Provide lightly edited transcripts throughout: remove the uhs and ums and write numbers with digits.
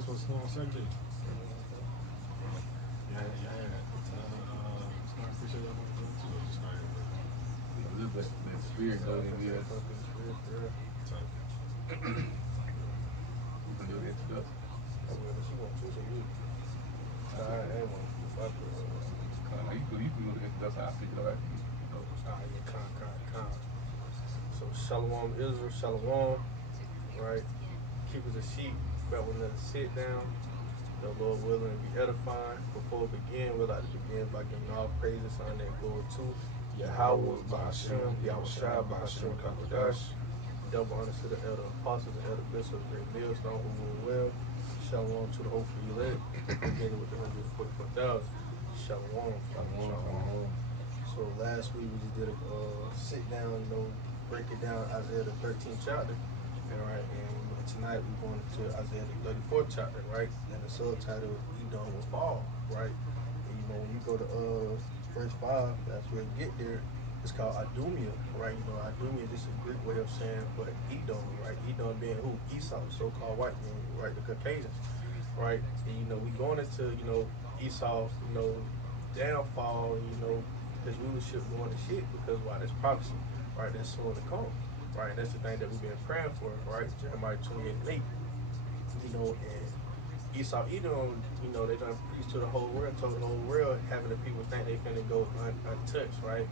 Thanks for the subject. Yeah, I appreciate that one too. Just like, A little bit that spirit goes in there. You can do that stuff. You can go to that's how I pick it up. So Shalom Israel, Shalom, right? Keepers of sheep, but we'll let us sit down. The Lord willing to be edifying. Before we begin, we'd like to begin by giving all praises, honor, and glory to Yahweh, Ba'ashem, Yahushua, Ba'ashem, Kakodash. Double honor to the elder apostles and elder bishops, great millstone who rule well. Shalom to the hopefully elect, beginning with the 144,000. Shalom. So last week we just did a sit down, break it down, Isaiah the 13th chapter. All right, and tonight we're going to Isaiah the 34th chapter, right? And the subtitle is Edom will fall, right? And when you go to verse 5, that's where you get there. It's called Adumia, right? Adumia is just a Greek way of saying what Edom, right? Edom being who? Esau, so-called white man, right? The Caucasians, right? And we going into, Esau, downfall, his rulership going to shit because why? There's prophecy, right? That's soon to come. Right, that's the thing that we've been praying for, right? Jeremiah 28:8. And Esau, Edom, they done preach to the whole world, told the whole world, having the people think they finna go untouched, right?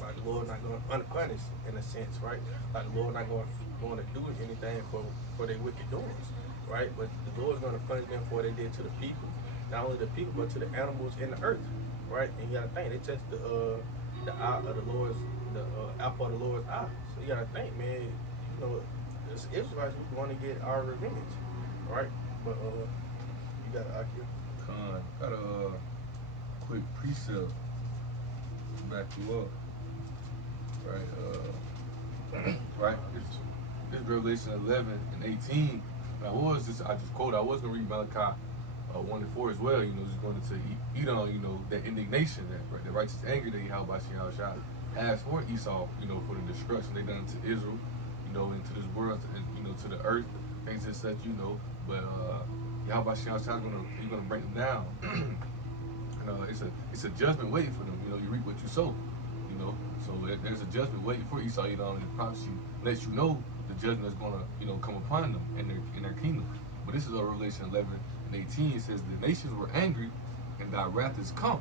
Like the Lord not going unpunished in a sense, right? Like the Lord not going to do anything for their wicked doings, right? But the Lord's going to punish them for what they did to the people, not only the people but to the animals in the earth, right? And you gotta think they touched the eye of the Lord's. The apple of the Lord's eye. So you gotta think, man, as Israelites we want to get our revenge, right? But you got an IQ. Got a quick precept to back you up. Right, right. It's Revelation 11 and 18. I just quoted. I was gonna read Malachi 1 and 4 as well. Just going into Edom. That indignation, the righteous anger that Yahweh Shah has for Esau, for the destruction they done to Israel, into this world, and to the earth, things just such, But Yahweh Shah gonna bring them down. And it's a judgment waiting for them. You reap what you sow. So there's a judgment waiting for Esau. And the prophecy lets you know the judgment is gonna come upon them in their kingdom. But this is Revelation 11 and 18. It says the nations were angry, and thy wrath is come.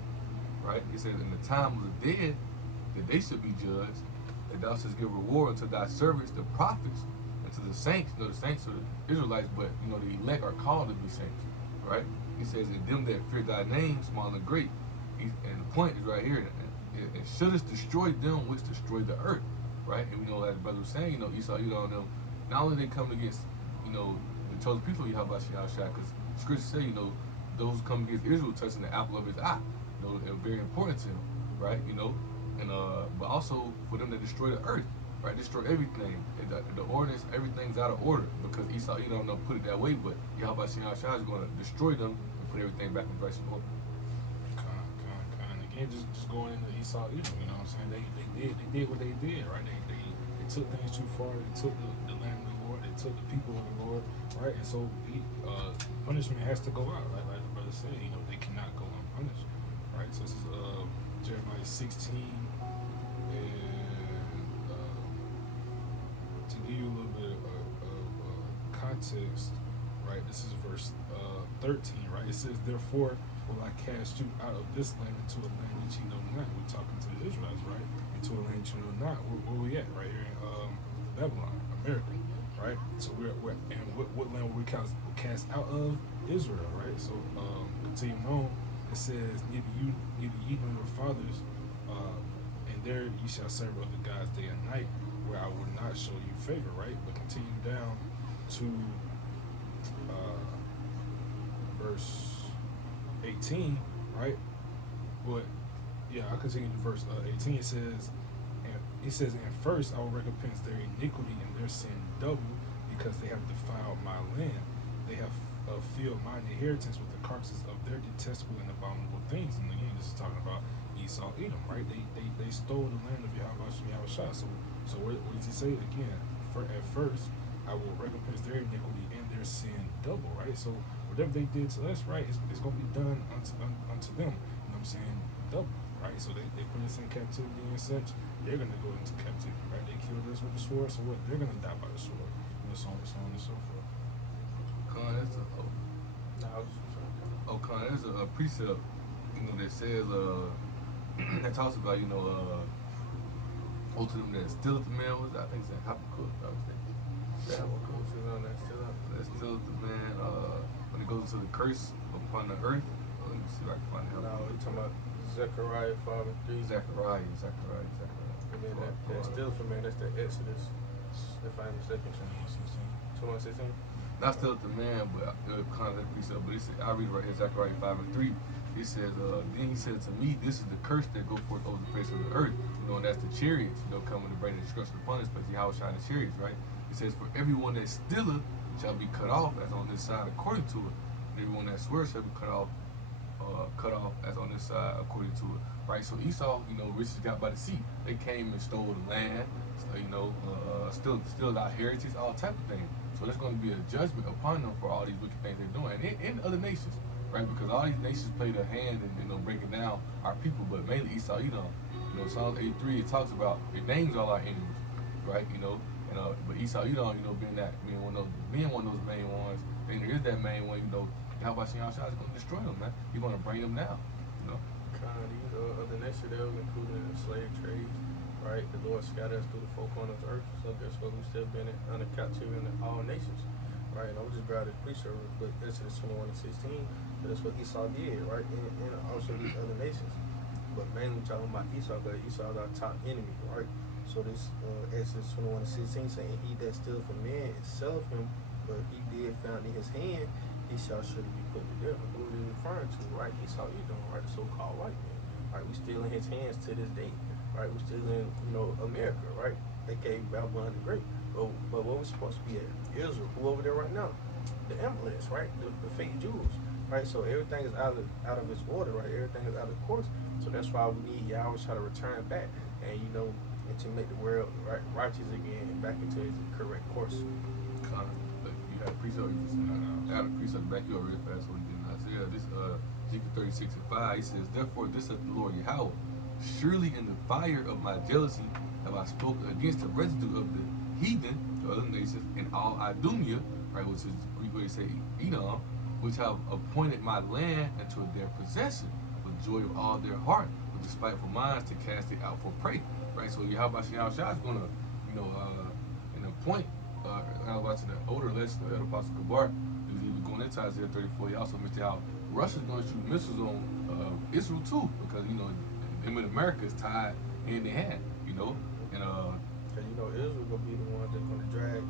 Right? It says in the time of the dead that they should be judged, that thou shouldst give reward unto thy servants, the prophets, and to the saints. The saints are the Israelites, but the elect are called to be saints, right? He says, and them that fear thy name, small and great. And the point is right here, and shouldest destroy them which destroy the earth, right? And we know, as the brother was saying, Esau, them, not only they come against, the chosen people of Yahweh Shah, because scripture say, those who come against Israel touching the apple of his eye, they're very important to him, right? And but also for them to destroy the earth, right? Destroy everything. The ordinance, everything's out of order because Esau, put it that way. But Yahweh Shah is going to destroy them and put everything back in place in order. Again, just going into Esau, Edom, what I'm saying? They did what they did, right? They took things too far. They took the land of the Lord. They took the people of the Lord, right? And so punishment has to go out, right? Like the brother said, they cannot go unpunished, right? So this is Jeremiah 16. And to give you a little bit of context, right, this is verse 13, right? It says, therefore will I cast you out of this land into a land that you know not. We're talking to the Israelites, right? Into a land you know not. Where we at? Right here in Babylon, America, right? So we're and what land will we cast out of? Israel, right? So continue on. It says, neither ye nor your fathers, and there ye shall serve other gods day and night, where I will not show you favor, right? But continue down to verse 18, right? But yeah, I'll continue to verse 18. It says, and first I will recompense their iniquity and their sin double, because they have defiled my land. They have filled mine inheritance with the carcasses of their detestable and abominable things. And again, this is talking about Esau, Edom, right? They stole the land of Yahweh Shah. So what does he say again? At first, I will recompense their iniquity and they're seeing double, right? So whatever they did to us, right, it's going to be done unto them. You know what I'm saying? Double, right? So they put us in captivity and such. They're going to go into captivity, right? They killed us with the sword, so what? They're going to die by the sword. You know, so on and so forth. Con, that's a Con, there's a precept, you know, that says that talks about, you know, woe to them that stealeth the man. Was I think it's in Habakkuk. I was thinking. Yeah, Habakkuk. That stealeth the man when it goes into the curse upon the earth. Let me see if I can find it. No, we're talking about Zechariah 5:3. Zechariah. And then that stealeth for man, that's the Exodus, if I'm mistaken. 21:16. Not still the man, but kind of that precept. But it said, I read right here, Zechariah 5:3. It says, then he said to me, this is the curse that go forth over the face of the earth. You know, and that's the chariots, you know, coming to bring the destruction upon us, but how shine the chariots, right? It says, for everyone that stealeth shall be cut off as on this side according to it. And everyone that swears shall be cut off as on this side according to it. Right? So Esau, you know, riches got by the sea. They came and stole the land, you know, still our heritage, all type of things. So there's going to be a judgment upon them for all these wicked things they're doing, and other nations, right? Because all these nations played a hand in, you know, breaking down our people, but mainly Esau, Edom. You know, Psalms 8:3, it talks about, it names all our enemies, right? You know, and but Esau, Edom, you know, being one of those main ones, and there is that main one, you know, how about Shah is going to destroy them, man? He's going to bring them down, you know. Kind of these other nations, they was included in the slave trades. Right, the Lord scattered us through the four corners of the earth, so guess what? We've still been under captivity in all nations, right? And I'll just grab this precept real quick. Exodus 21:16. That's what Esau did, right? And also these other nations, but mainly talking about Esau, because Esau is our top enemy, right? So this Exodus 21:16 saying, "He that stealeth from man and selleth him, but he did found in his hand, he shall surely be put to death." Who is he referring to, right? Esau, right? The so-called white man, right? We still in his hands to this day. Right, we're still in, you know, America, right? AKA Babylon the Great. But what we're supposed to be at? Israel, who over there right now? The Amalekites, right? The fake Jews, right? So everything is out of its order, right? Everything is out of course. So that's why we need Yahweh to return back, and you know, and to make the world righteous again and back into its correct course. Kind of, but you had a precept, I got a precept back you up real fast. What you did not say. This Ezekiel 36:5. He says, therefore, this is the Lord Yahweh. Surely in the fire of my jealousy have I spoken against the residue of the heathen, the other nations, and all Idumea, right, which is Greek way to say Edom, which have appointed my land into their possession, with joy of all their heart, with despiteful minds to cast it out for prey. Right? So Yahweh is gonna, you know, and appoint to the older lesson of the Apostle Kabar, he was going into Isaiah 34. He also mentioned how Russia's gonna shoot missiles on Israel too, because you know him in America is tied hand in hand, you know, and Cause you know Israel gonna be the one that's gonna drag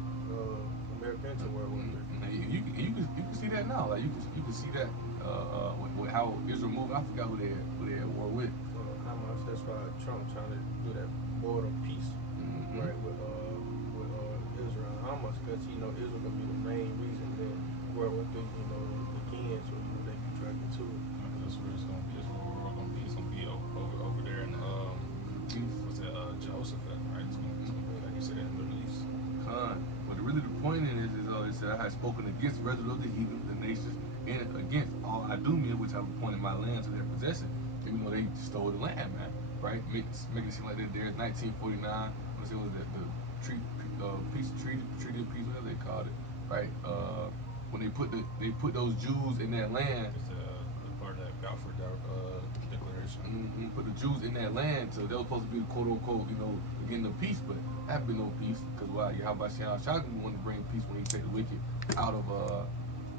America into World War III. You can see that now, like you can see that with how Israel moved. I forgot who they at war with. Hamas. That's why Trump trying to do that border peace, right, with Israel and Hamas, because you know Israel gonna be the main reason that World War III, you know, begins, so you know they can drag it to it. That's where it's going to be. That's where we're all going to be. It's going to be over there in, what's that, Jehoshaphat, right? It's going to be, like you said, in the Middle East. But really the point in it is it said, I have spoken against the residue of the heathen, the nations, and against all Idumea, which have appointed my land to their possession. Even though they stole the land, man, right? Making it seem like they're there. 1949, what's it was the peace treaty of peace, whatever they called it, right? When they put those Jews in that land. It's the part of that Balfour Declaration. Put the Jews in that land, so they were supposed to be the quote unquote, you know, getting the peace, but there have been no peace, because why? Yahweh Shah wanted to bring peace when he take the wicked out of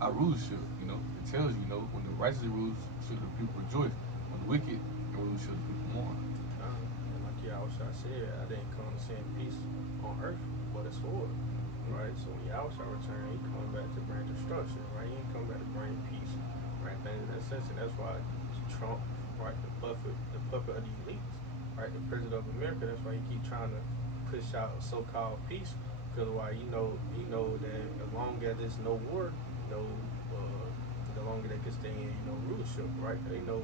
our rulership, you know. It tells you, you know, when the righteous rules, should the people rejoice. When the wicked rules, should the people mourn. And like Yahweh said, I didn't come to send peace on earth, but a sword, right? So when Yahweh return, he coming back to bring destruction, right? He ain't coming back to bring peace, right? Things in that sense, and that's why Trump, right, the puppet of the elites, right, the president of America, that's why he keep trying to push out a so-called peace, because why, you know that as long as there's no war, the longer they can stay in, you know, rulership, right? They know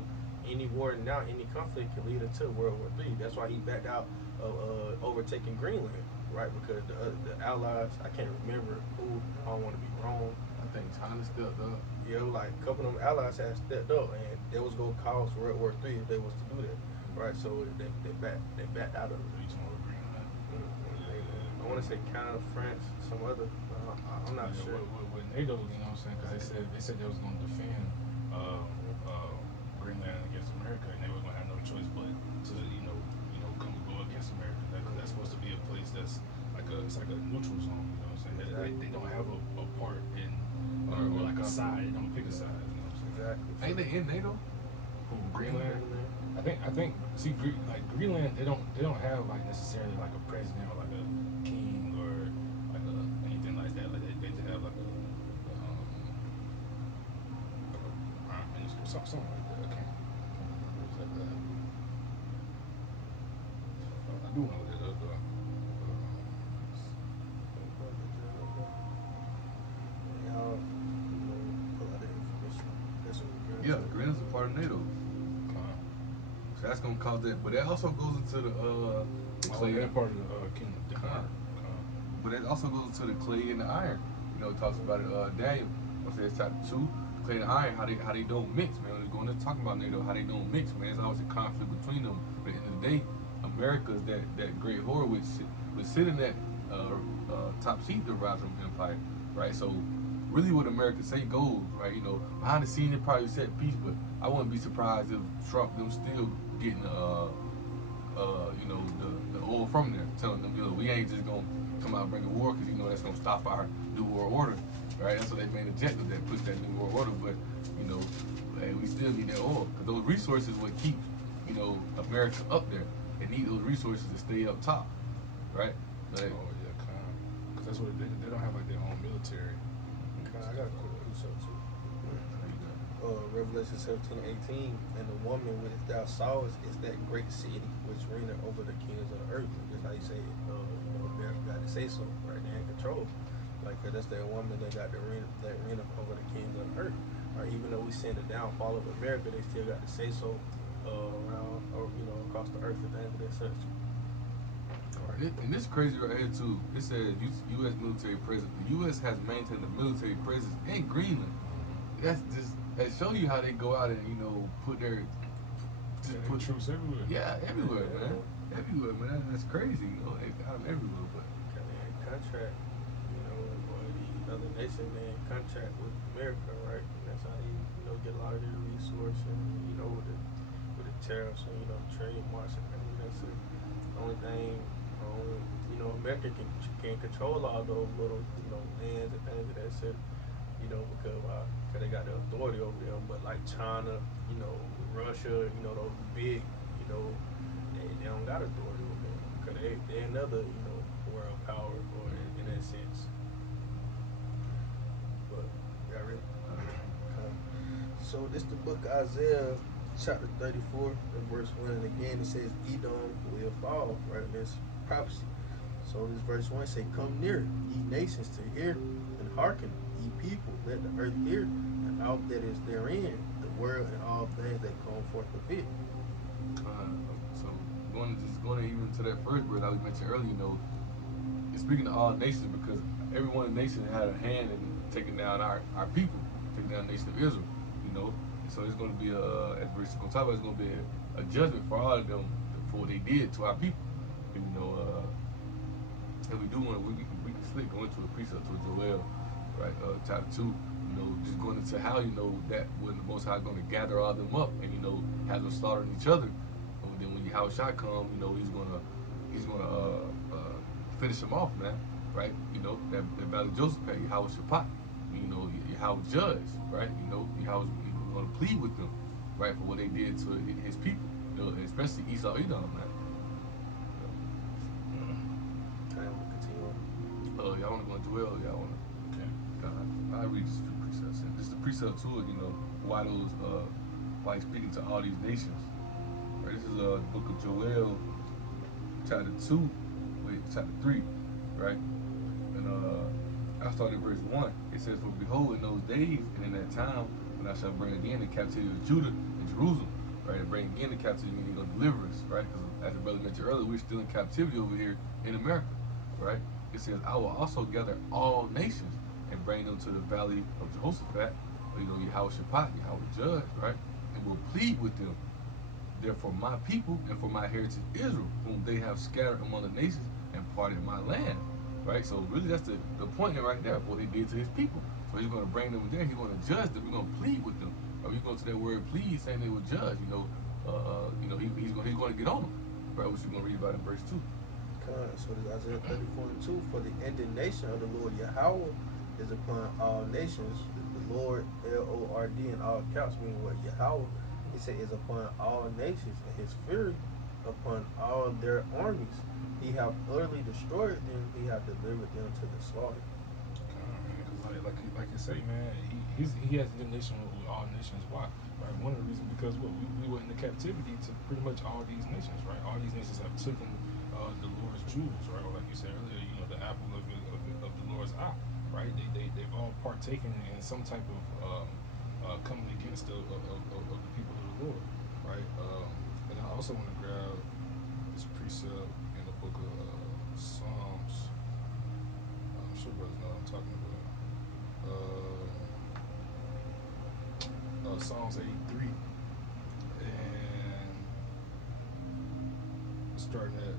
any war now, any conflict can lead into World War III. That's why he backed out of overtaking Greenland, right? Because the Allies, I can't remember who, I don't want to be wrong, I think China stepped up. Yeah, like a couple of them allies had stepped up, and they was gonna cause World War III if they was to do that, right? So they backed out of it. I want to say Canada, France, some other. I'm not sure. With NATO, you know what I'm saying? Because they said they was going to defend Greenland against America, and they were going to have no choice but to come go against America. That's supposed to be a place that's like a neutral zone. You know what I'm saying? They don't have a part in or like a side. They don't pick a side. You know what I'm saying? Exactly. Ain't they in NATO? Who, Greenland? I think. See, like Greenland, they don't have like necessarily like a president or like a king or like anything like that. Like they just have like a prime minister, something like that. Okay. It's like that. I do want to look it up though. Yeah, Greenland's a part of NATO. So that's gonna cause that, but that also goes into the clay. That part of the kingdom. But it also goes into the clay and the iron. You know, it talks about it. Daniel, I said it's chapter 2. Clay and iron, how they don't mix, man. We're going to talk about NATO, how they don't mix, man. There's always a conflict between them. But at the end of the day, America's that great whore which sit in that top seat, the Rotterdam Empire, right? So really, what America say goes, right? You know, behind the scenes, they probably said peace, but I wouldn't be surprised if Trump them still getting the oil from there, telling them, we ain't just gonna come out and bring a war because that's gonna stop our new world order, right? That's what they made objective that push that new world order. But hey, we still need that oil because those resources would keep America up there. They need those resources to stay up top, right? Like, because that's what they don't have like their own military. I got a quick precept too. Revelation 17:18, and the woman which thou sawest is that great city which reigneth over the kings of the earth. That's how you say it. America got to say so, right? They in control. Like that's that woman that got that reigneth over the kings of the earth. Right? Even though we seen the downfall of America, they still got to say so around or across the earth at the end of their search. And this is crazy right here too. It says U.S. military presence. The U.S. has maintained a military presence in Greenland. That show you how they go out and put their put troops everywhere. Yeah, everywhere, man. Everywhere, man. That's crazy. They got them everywhere, but contract, or the other nation they in contract with America, right? And that's how they get a lot of their resources. With the tariffs and trade marks and things. That's it. The only thing. America can control all those little, lands and things of that shit, because they got the authority over them. But like China, Russia, those big, they don't got authority over them because they're another, world power or in that sense. But got ready. So this the book of Isaiah, chapter 34, and verse 1. And again, it says Edom will fall, right? This prophecy. So this verse 1 say, come near, ye nations, to hear and hearken, ye people, let the earth hear, and all that is therein, the world and all things that come forth of it. So going even to that first verse I was mentioned earlier, it's speaking to all nations because every one of the nations had a hand in taking down our people, taking down the nation of Israel, And so it's going to be as we're going to talk about, it's going to be a judgment for all of them for what they did to our people. And we do want to, we can slick go into a precept to Joel, right? Chapter 2, just going into how, that when the Most High is going to gather all them up and, have them slaughtering each other. And then when Yahushua come, he's going to finish them off, man, right? That battle Joseph had, Yahweh Shaphat, Yahweh judge, right? Yahweh going to plead with them, right, for what they did to his people, especially Esau, Edom, man. Y'all want to go into Joel? Y'all want to? Okay. I read just a few precepts. And just the precept to it, why he's speaking to all these nations. Right. This is the book of Joel, chapter 3, right? And I started verse 1. It says, for behold, in those days and in that time, when I shall bring again the captivity of Judah and Jerusalem, right? And bring again the captivity, meaning of deliverance, right? Because as the brother mentioned earlier, we're still in captivity over here in America, right? It says, I will also gather all nations and bring them to the valley of Jehoshaphat, Yahweh Shaphat, Yahweh Judge, right? And will plead with them. Therefore, my people and for my heritage Israel, whom they have scattered among the nations and parted my land, right? So really, that's the point right there of what he did to his people. So he's going to bring them there. He's going to judge them. He's going to plead with them. Or you go to that word plead, saying they will judge. He's going to get on them, right? Which we're going to read about in verse 2. So this Isaiah 34:2, for the indignation of the Lord Yahweh is upon all nations. The Lord, Lord, in all caps, meaning what Yahweh, he said, is upon all nations, and his fury upon all their armies. He have utterly destroyed them, he have delivered them to the slaughter. Because like you say, man, he has indignation with all nations. Why? Right? One of the reasons because we were in the captivity to pretty much all these nations, right? All these nations have taken the Lord's jewels, right? Or like you said earlier, the apple of the Lord's eye, right? They've all partaken in some type of coming against the people of the Lord, right? And I also want to grab this precept in the book of Psalms. I'm sure brothers know what I'm talking about. Psalms 83, and starting at,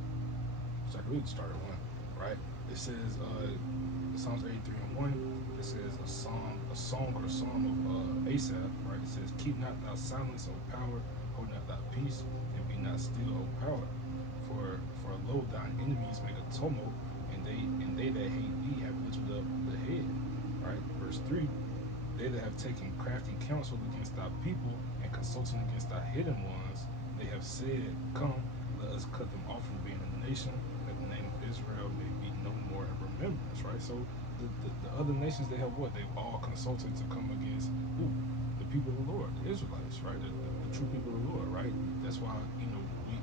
so I can really start at 1, right? It says, Psalms 83 and 1, it says a song or a psalm of Asaph, right? It says, keep not thou silence, O power, hold not thy peace, and be not still, O power. For lo, thine enemies make a tumult, and they that hate thee have lifted up the head, right? Verse 3, they that have taken crafty counsel against thy people and consulting against thy hidden ones, they have said, come, let us cut them off from being a nation, that the name of Israel may be no more in remembrance, right? So the other nations, they have what? They've all consulted to come against who? The people of the Lord, the Israelites, right? The true people of the Lord, right? That's why,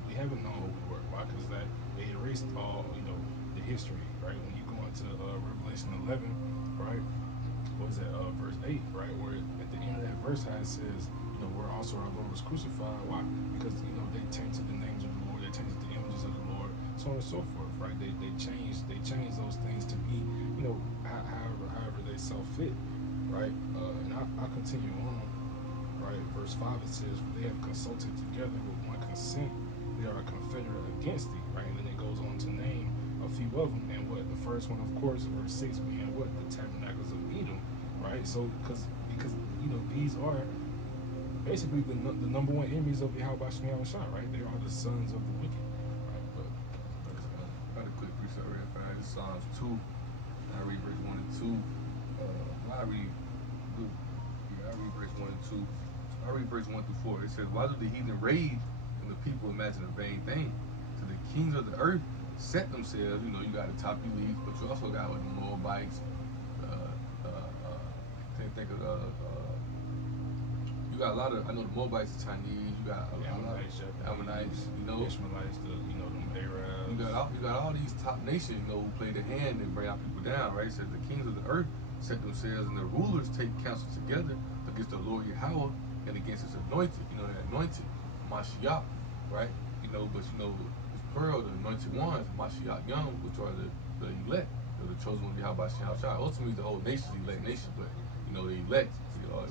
we haven't known who we were. Why? Because that they erased all, the history, right? When you go into Revelation 11, right? What is that, verse 8, right? Where at the end of that verse, how it says, where also our Lord was crucified. Why? Because, they tainted the names of the Lord, they tainted the images of the Lord, so on and so forth, right? They changed those things to be, however they saw fit, right? And I continue on, right? Verse 5, it says, they have consulted together with one consent, they are a confederate against thee, right? And then it goes on to name a few of them, and what the first one, of course, verse 6 being what? The tabernacles of Edom, right? So because these are basically the number one enemies of Yahweh Shai, right? They are the sons of the wicked, right? But Got a quick precept real fast. This Psalms 2. I read verse 1 and 2. I read verse 1 and 2. I read verse 1 through 4. It says, why do the heathen rage and the people imagine a vain thing? To the kings of the earth set themselves, you got the top elites, but you also got the Moabites. Think of you got a lot of, I know the Moabites are Chinese, you got a lot of Ammonites, Ishmaelites, them Arabs. You got all these top nations, who play the hand and bring our people down, right? It says the kings of the earth set themselves and the rulers take counsel together against the Lord Yahweh and against his anointed, the anointed, Mashiach, right? But it's plural, the anointed ones, Mashiach Young, which are the elect, the chosen one of Yahweh Shai. Ultimately, the whole nation is elect nation, but the elect,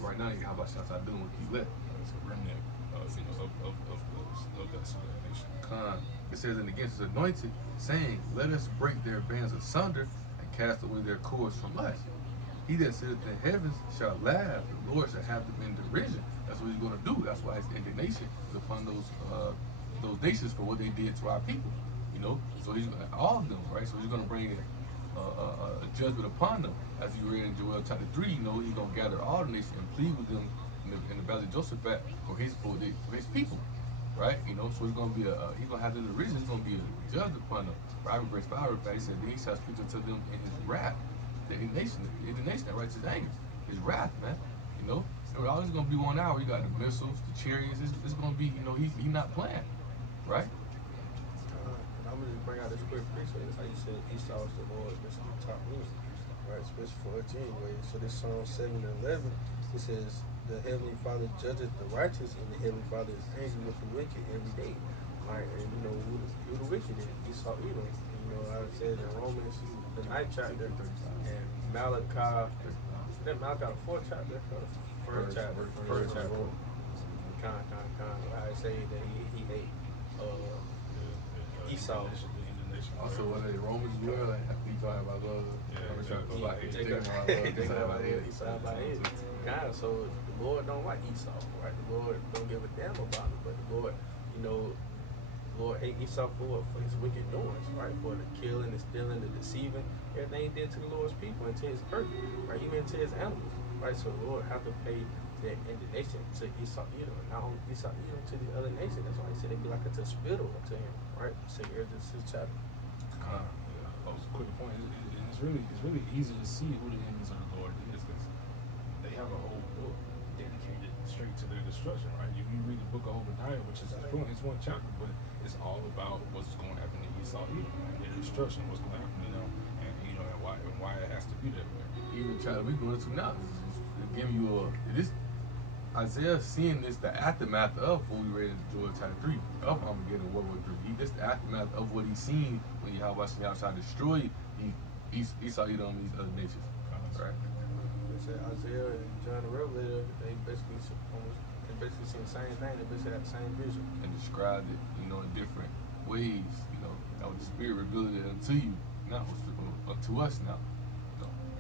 right now, Yahweh Shai doing with the elect. It's a remnant, of that nation. It says, and against his anointed, saying, let us break their bands asunder and cast away their cords from us. He that sitteth in the heavens shall laugh, the Lord shall have them in derision. That's what he's going to do. That's why his indignation is upon those nations for what they did to our people. So he's all of them, right? So he's going to bring a judgment upon them. As you read in Joel chapter 3, he's going to gather all the nations and plead with them in the valley of Jehoshaphat for his people, right? So he's going to be he's going to have them in derision. He's going to be a judge upon them. Right? Verse 5, he said, then he shall speak unto them in his wrath. The indignation that writes his anger, his wrath, man. All it's gonna be 1 hour. You got the missiles, the chariots. It's gonna be, he not playing, right? And I'm gonna just bring out this quick precept. How you said Esau is the Lord, basically top rule, right? Especially for us anyway. So this Psalm 7 and 11, it says, the Heavenly Father judgeth the righteous, and the Heavenly Father is angry with the wicked every day. Right? And do the wicked in. Esau, Edom. You know, I said in Romans, the 9th chapter, and Malachi, that Malachi the 4th chapter, or the first chapter, Con. I say that he ate Esau. Also, what they Romans as well, like he talking about love. Esau about it. Kind of, so the Lord don't like Esau, right? The Lord don't give a damn about him, but the Lord, you know, the Lord hate Esau for his wicked doings, right? For the killing, the stealing, the deceiving, everything he did to the Lord's people and to his earth, right? Even to his animals, right? So the Lord have to pay that indignation to Esau, not only Esau, to the other nation. That's why he said it'd be like a spittle unto him, right? So here's this chapter. That was a quick point. It's really easy to see who the enemies of the Lord is, because they have a whole book dedicated straight to their destruction, right? You read the book of Obadiah, which is it's one chapter, but it's all about what's going to happen to Esau, and their destruction, what's going to happen to them, and and why it has to be that way. Even chapter we going to now, it's giving you this Isaiah seeing this, the aftermath of what we read in Joel chapter 3 of Armageddon, World War III. He just the aftermath of what he's seen when Yahweh Shah tried to destroy Esau, Edom, and these other nations. Right? They said Isaiah and John the Revelator, they basically seen the same thing. They basically had the same vision. And described it, in different ways. That was the Spirit revealed it unto you, not to us now.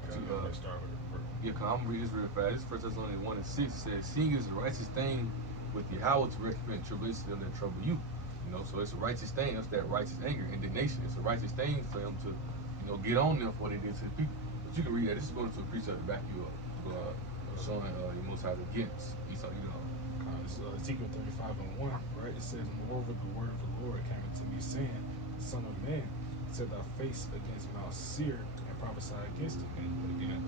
Let's start with it. Yeah, cause I'm reading this real fast. This first Thessalonians 1 and 6 says, "Seeing is a righteous thing with Yahweh to recompense tribulation to them that trouble you." So it's a righteous thing. That's that righteous anger, indignation. It's a righteous thing for them to, get on them for what they did to the people. But you can read that. This is going to a precept to back you up, showing your Most High against Esau. It's Ezekiel 35:1, right? It says, "Moreover, the word of the Lord came unto me, saying, Son of man, set thy face against Mount Seir and prophesy against it." And again,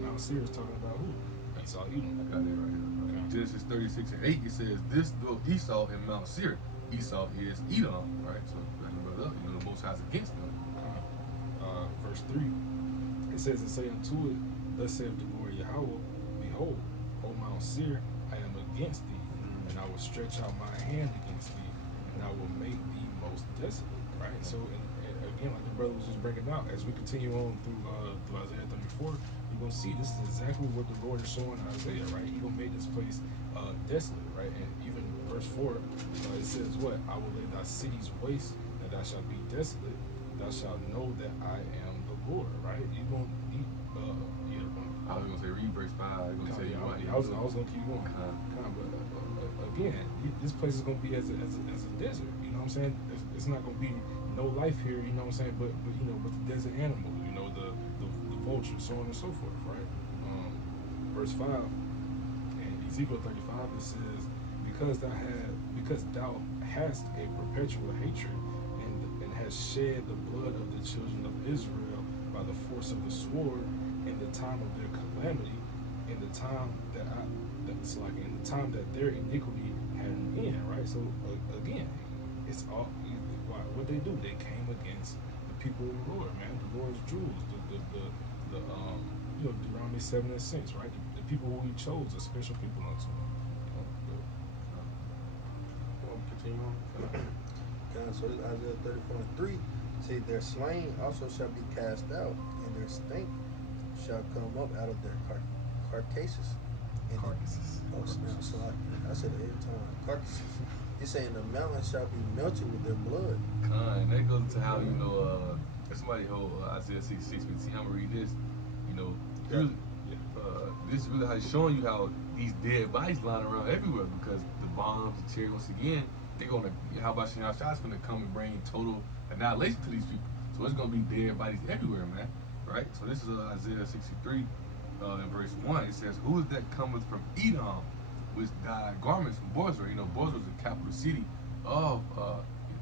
Mount Seir is talking about who? Esau, Edom. I got that right here. Okay. Genesis 36:8, it says, "This dwelt Esau in Mount Seir." Esau is Edom, right? So backing brother up, the Most High is against them. Verse 3, it says, "And say unto it, Thus saith the Lord Yahweh, Behold, O Mount Seir, I am against thee, and I will stretch out my hand against thee, and I will make thee most desolate." Right? So, and again, like the brother was just breaking out, as we continue on through Isaiah 34, you're going to see this is exactly what the Lord is showing Isaiah, right? He's going to make this place desolate, right? And even verse 4, it says what? "I will lay thy cities waste, and thou shalt be desolate. Thou shalt know that I am the Lord," right? You're going to I was going to say, read verse 5. I was going to tell you what. I was going to keep going. But again, this place is going to be as a desert. You know what I'm saying? It's not going to be no life here. You know what I'm saying? But the desert animals. The vultures, so on and so forth. Right? Verse 5 in Ezekiel 35, it says, because thou hast a perpetual hatred and hast shed the blood of the children of Israel by the force of the sword in the time of their calamity, in the time that their iniquity had an end, right? So again, it's all what they do. They came against the people of the Lord, man, the Lord's jewels, Deuteronomy 7 and 6, right? The people who He chose, a special people unto Him. Continue on. So this Isaiah 34:3 say, "Their slain also shall be cast out, and their stink shall come up out of their carcasses." Carcasses. Oh snap! So I said it every time. Carcasses. He's saying the mountains shall be melted with their blood. And that goes to how if somebody hold Isaiah 66:15, I'm gonna read this. This is really how he's showing you how these dead bodies lying around everywhere, because the bombs, the chariots, once again, they're gonna. How about Shah's gonna come and bring total annihilation to these people? So it's gonna be dead bodies everywhere, man. Right? So this is Isaiah 63, in verse 1. It says, "Who is that cometh from Edom, with dyed garments from Bozrah?" Bozrah is the capital city of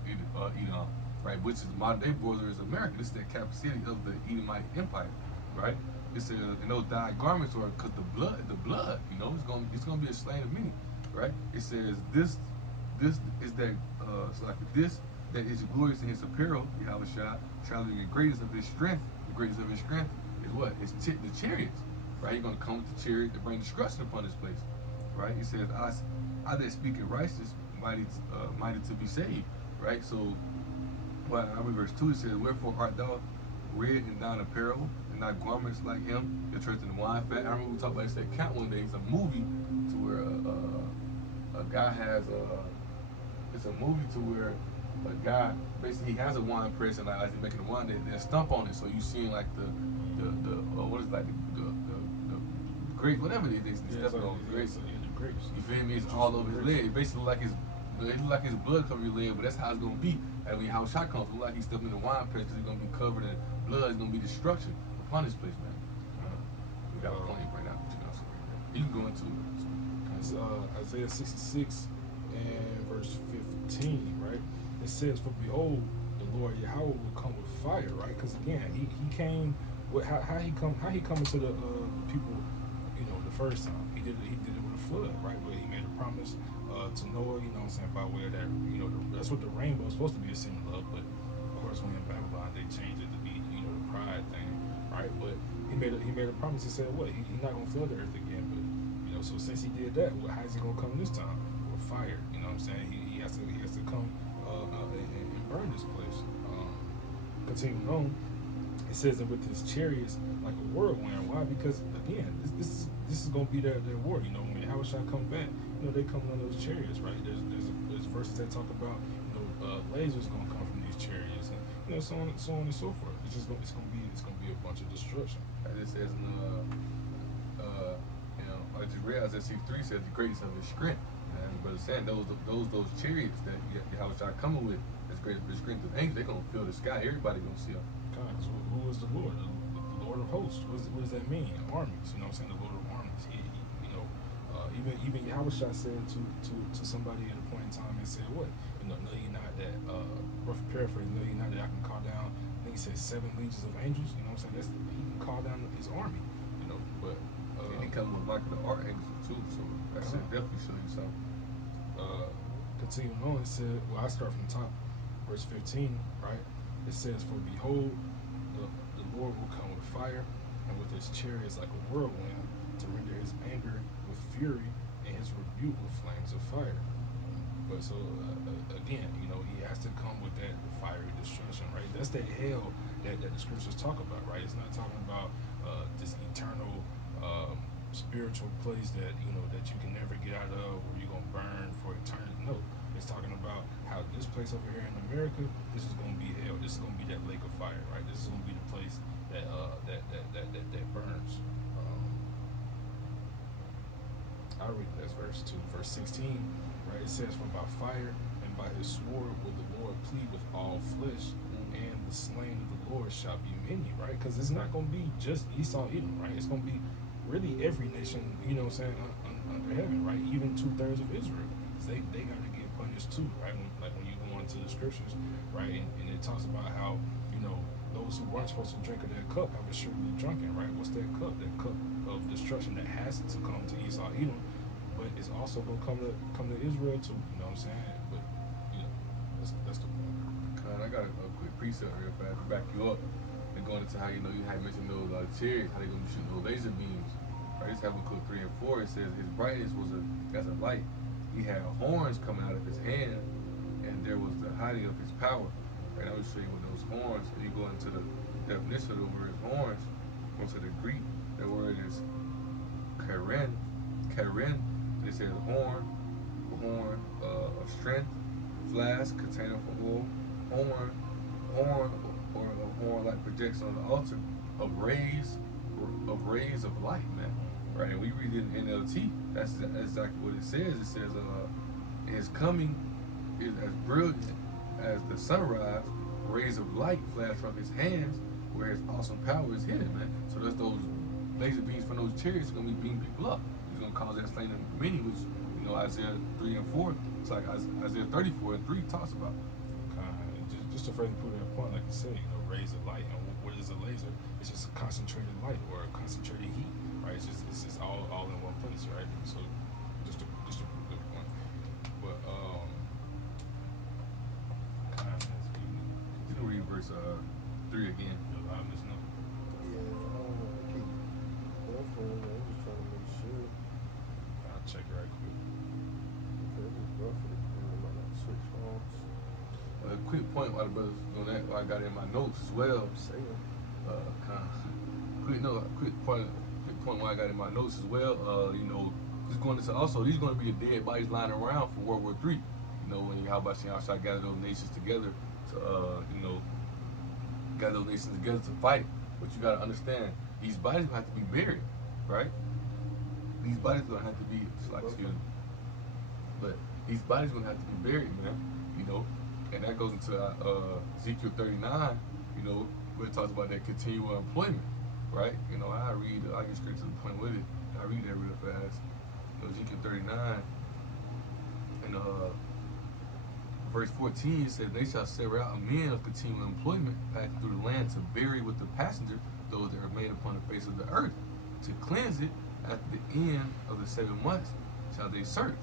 Edom, right? Which is modern day Bozrah is America. This is the capital city of the Edomite Empire, right? It says, and those dyed garments are because the blood, it's gonna be a slain of many, right? It says this is that this that is glorious in His apparel, Yahweh Shah, traveling the greatest of His strength. The greatest of His strength is what? It's the chariots, right? He's gonna come with the chariot to bring destruction upon this place, right? He says, I that speak in righteousness, mighty to be saved, right? So Well, I mean, verse 2 it says, "Wherefore art thou red in thine apparel, and thy garments like him, your church in the wine fat?" I remember we talked about this at camp one day. It's a movie to where a guy has it's a movie to where a guy basically he has a wine press and like as he's making the wine, they stump on it. So you seeing like the what is it, like the grape, whatever it is, they stepping on grapes. Grapes. You feel me? It's all over his leg. It basically look like his it look like his blood cover your leg, but that's how it's gonna be. And when how shot comes, look like he's stepping in the wine press because he's gonna be covered in blood. It's gonna be destruction upon this place, man. We got plenty right now. You can go into it. It's Isaiah 66 and verse 15, right? It says, "For behold, the Lord Yahweh will come with fire," right? Because again, he came with how he come into the people, you know, the first time he did it with a flood, right? Where he made a promise to Noah, you know what I'm saying, by way of that, you know, that's what the rainbow is supposed to be a symbol of, but of course when in Babylon they changed it to be, you know, the pride thing, right? But he made a promise. He said, what? He's not gonna flood the earth again, but you know, so since he did that, well, how's he gonna come this time? With fire, you know what I'm saying? He has to come and burn this place. Continuing on, it says that with his chariots like a whirlwind. Why? Because again, this is gonna be their war. You know, when Yahushua come back, you know, they come on those chariots, right? There's verses that talk about, you know, lasers gonna come from these chariots, and you know, so on and so forth. It's gonna be a bunch of destruction. As it says in you know, I just realized that C3 says the greatness of his strength. And brother saying those chariots that Yahushua coming with, as great as the strength of angels, they're gonna fill the sky. Everybody gonna see them. God, so who is the Lord? The Lord of hosts. What does that mean? Armies. You know what I'm saying? The Lord of armies. He you know, even Yahushua said to somebody at a point in time and said, what? You know you not that, rough paraphrase, know you not that I can call down, I think he said 7 legions of angels. You know what I'm saying? He can call down his army. You know, but and he come with like the archangel too, so that should definitely show you something. Continuing on, it said, well, I start from the top, verse 15, right? It says, "For behold, the Lord will come with fire, and with his chariots like a whirlwind, to render his anger with fury, and his rebuke with flames of fire." But so again, you know, he has to come with that fiery destruction, right? That's that hell that the scriptures talk about, right? It's not talking about this eternal spiritual place that, you know, that you can never get out of, where you're gonna burn for eternity. No, it's talking about how this place over here in America, this is gonna be hell. This is gonna be that lake of fire, right? This is gonna be the place that burns. I'll read that's verse 2. Verse 16, right? It says, "For by fire and by his sword will the Lord plead with all flesh, and the slain of the Lord shall be many," right? Because it's not gonna be just Esau, Edom, right? It's gonna be really every nation, you know what I'm saying, under heaven, right? Even 2/3 of Israel, they gotta get punished too, right? When you go into the scriptures, right, and it talks about how, you know, those who weren't supposed to drink of that cup have assuredly drunken, right? What's that cup? That cup of destruction that has to come to Esau, Edom, but it's also gonna come to Israel too. You know what I'm saying? But you know, that's the point. I got a quick precept real fast to back you up. And going into how you had mentioned those chariots, how they gonna be shooting those laser beams. Right, this Habakkuk 3 and 4. It says his brightness was as a light. He had horns coming out of his hand, and there was the hiding of his power. Right, I will show you what those horns. If you go into the definition of the word horns, go to the Greek. The word is karen. Karen. It says horn of strength, flask, container for oil, horn, or a horn like projects on the altar of rays of light, man. Right, and we read it in NLT. That's exactly what it says. It says, his coming is as brilliant as the sunrise. Rays of light flash from his hands, where his awesome power is hidden, man. So that's those laser beams from those chariots gonna be beating people up. He's gonna cause that slain of many, which, you know, Isaiah 3 and 4. It's like Isaiah 34 and 3 talks about. Just to further prove that point, like you said, you know, rays of light. And what is a laser? It's just a concentrated light or a concentrated heat, right? It's just all in one place, right? So just to prove that point. But you can read verse 3 again. I'm listening. Yeah, keep going for it. I'm just trying to make sure. I'll check it right quick. Okay, just rough it. About like 6 phones. quick point while the brothers doing that, I got it in my notes as well. Say it. Quick point why I got it in my notes as well. Just going into also, these going to be the dead bodies lying around for World War III. You know, when how about Shah gather those nations together to, gather those nations together to fight. But you got to understand, these bodies have to be buried, right? These bodies going to have to be, excuse me. But these bodies going to have to be buried, man. And that goes into Ezekiel 39, where it talks about that continual employment, right? I get straight to the point with it. I read that real fast. Ezekiel 39, and verse 14, it says, "They shall sever out men of continual employment, passing through the land to bury with the passenger those that remain upon the face of the earth, to cleanse it at the end of the 7 months shall they search.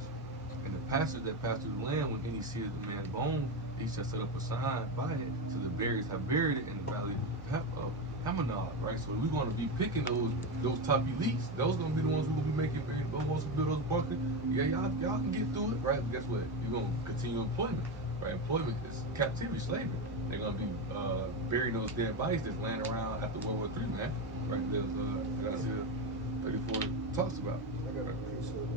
And the passengers that pass through the land, when any sees the man's bone, he shall set up a sign by it, so the buriers have buried it in the valley of Hamanah," right? So we're going to be picking those top elites. Those going to be the ones who going to be making those who build those bunkers. Yeah, y'all can get through it, right? But guess what? You're going to continue employment, right? Employment is captivity, slavery. They're going to be burying those dead bodies that's laying around after World War III, man. Right? There's Isaiah 34 talks about. I got a piece of it.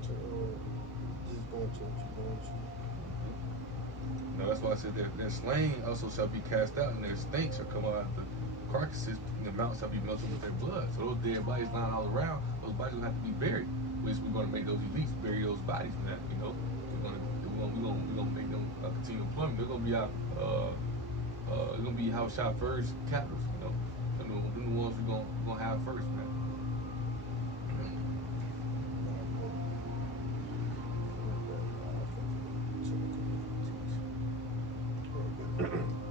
Just going to what you're going to. Now that's why I said that their slain also shall be cast out, and their stank shall come out of the carcasses, and the mountains shall be melted with their blood. So those dead bodies lying all around, those bodies will have to be buried. Which we're going to make those elites bury those bodies, man. We're gonna make them continue employment. They're gonna be our they're gonna be house shot first captives. They're the ones we're gonna have first, man.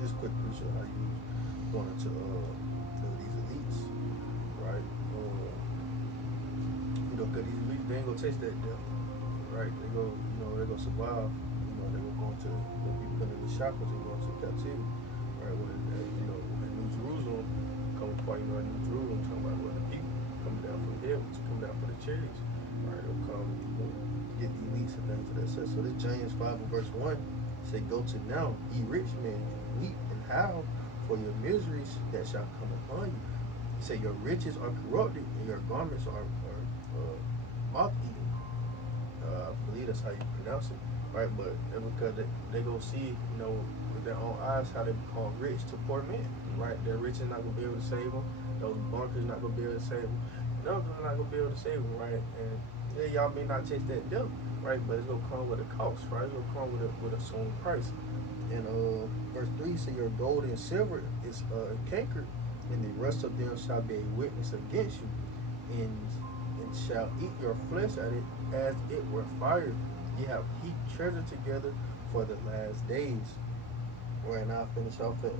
Just quick picture how you going into these elites, right? Cause these elites, they ain't gonna taste that death, right? They go, they gonna survive. They gonna go into, they'll be put in the shackles and go into captivity, right? When New Jerusalem coming apart, New Jerusalem talking about the people coming down from heaven to come down for the chariots, right? They'll come, get the elites and things of that sort. So this James 5 and verse 1. Say, "Go to now, ye rich men, weep and howl for your miseries that shall come upon you." He said, "Your riches are corrupted, and your garments are moth-eaten." I believe that's how you pronounce it, right? But because they go see, with their own eyes how they become rich to poor men, right? Their rich is not gonna be able to save them. Those bunkers not gonna be able to save them. None of them are not gonna be able to save them, right? And yeah, y'all may not taste that death, right? But it's gonna come with a cost, right? It's gonna come with a certain price. And verse 3 says, "Your gold and silver is cankered, and the rest of them shall be a witness against you, and shall eat your flesh at it as it were fire. Ye have heaped treasure together for the last days." Right now, I finish off at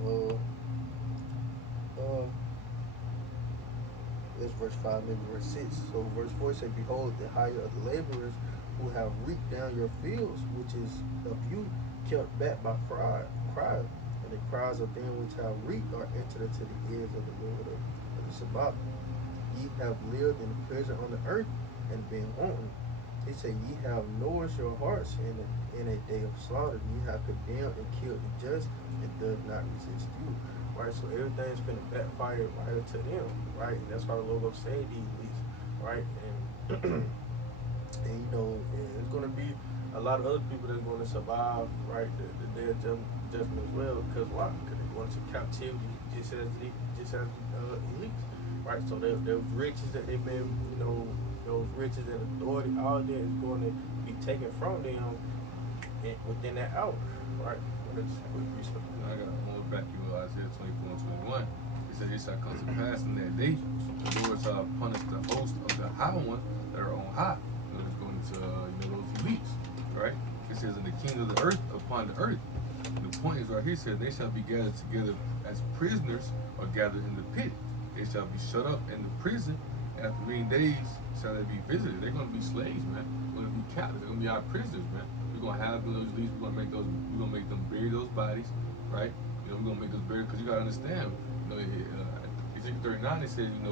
this verse 5, maybe verse 6. So verse 4 says, "Behold, the hire of the laborers who have reaped down your fields, which is of you kept back by cry, and the cries of them which have reaped are entered into the ears of the Lord of the Sabbath. Ye have lived in pleasure on the earth and been wanton." He said, "Ye have nourished your hearts in a day of slaughter. Ye have condemned and killed the just, and does not resist you." Right, so everything's been backfire right to them, right? And that's why the Lord goes say these least, right? And it's gonna be a lot of other people that's gonna survive, right? The day of judgment as well. Because why? Because they're going to captivity just as elites, right? So those riches that they've been, those riches and authority, all that is going to be taken from them within that hour, right? I got one back you with Isaiah 24 and 21. It says, "It shall come to pass in that day, the Lord shall punish the host of the high ones that are on high." It's going to those elites, right? It says, "In the king of the earth upon the earth." And the point is right here, it says, "They shall be gathered together as prisoners are gathered in the pit. They shall be shut up in the prison, and after many days shall they be visited." They're going to be slaves, man. They're going to be captives. They're going to be our prisoners, man. We're gonna have those elites. We're gonna make them bury those bodies, right? We're gonna make those bury, because you gotta understand. Ezekiel 39 it says, they're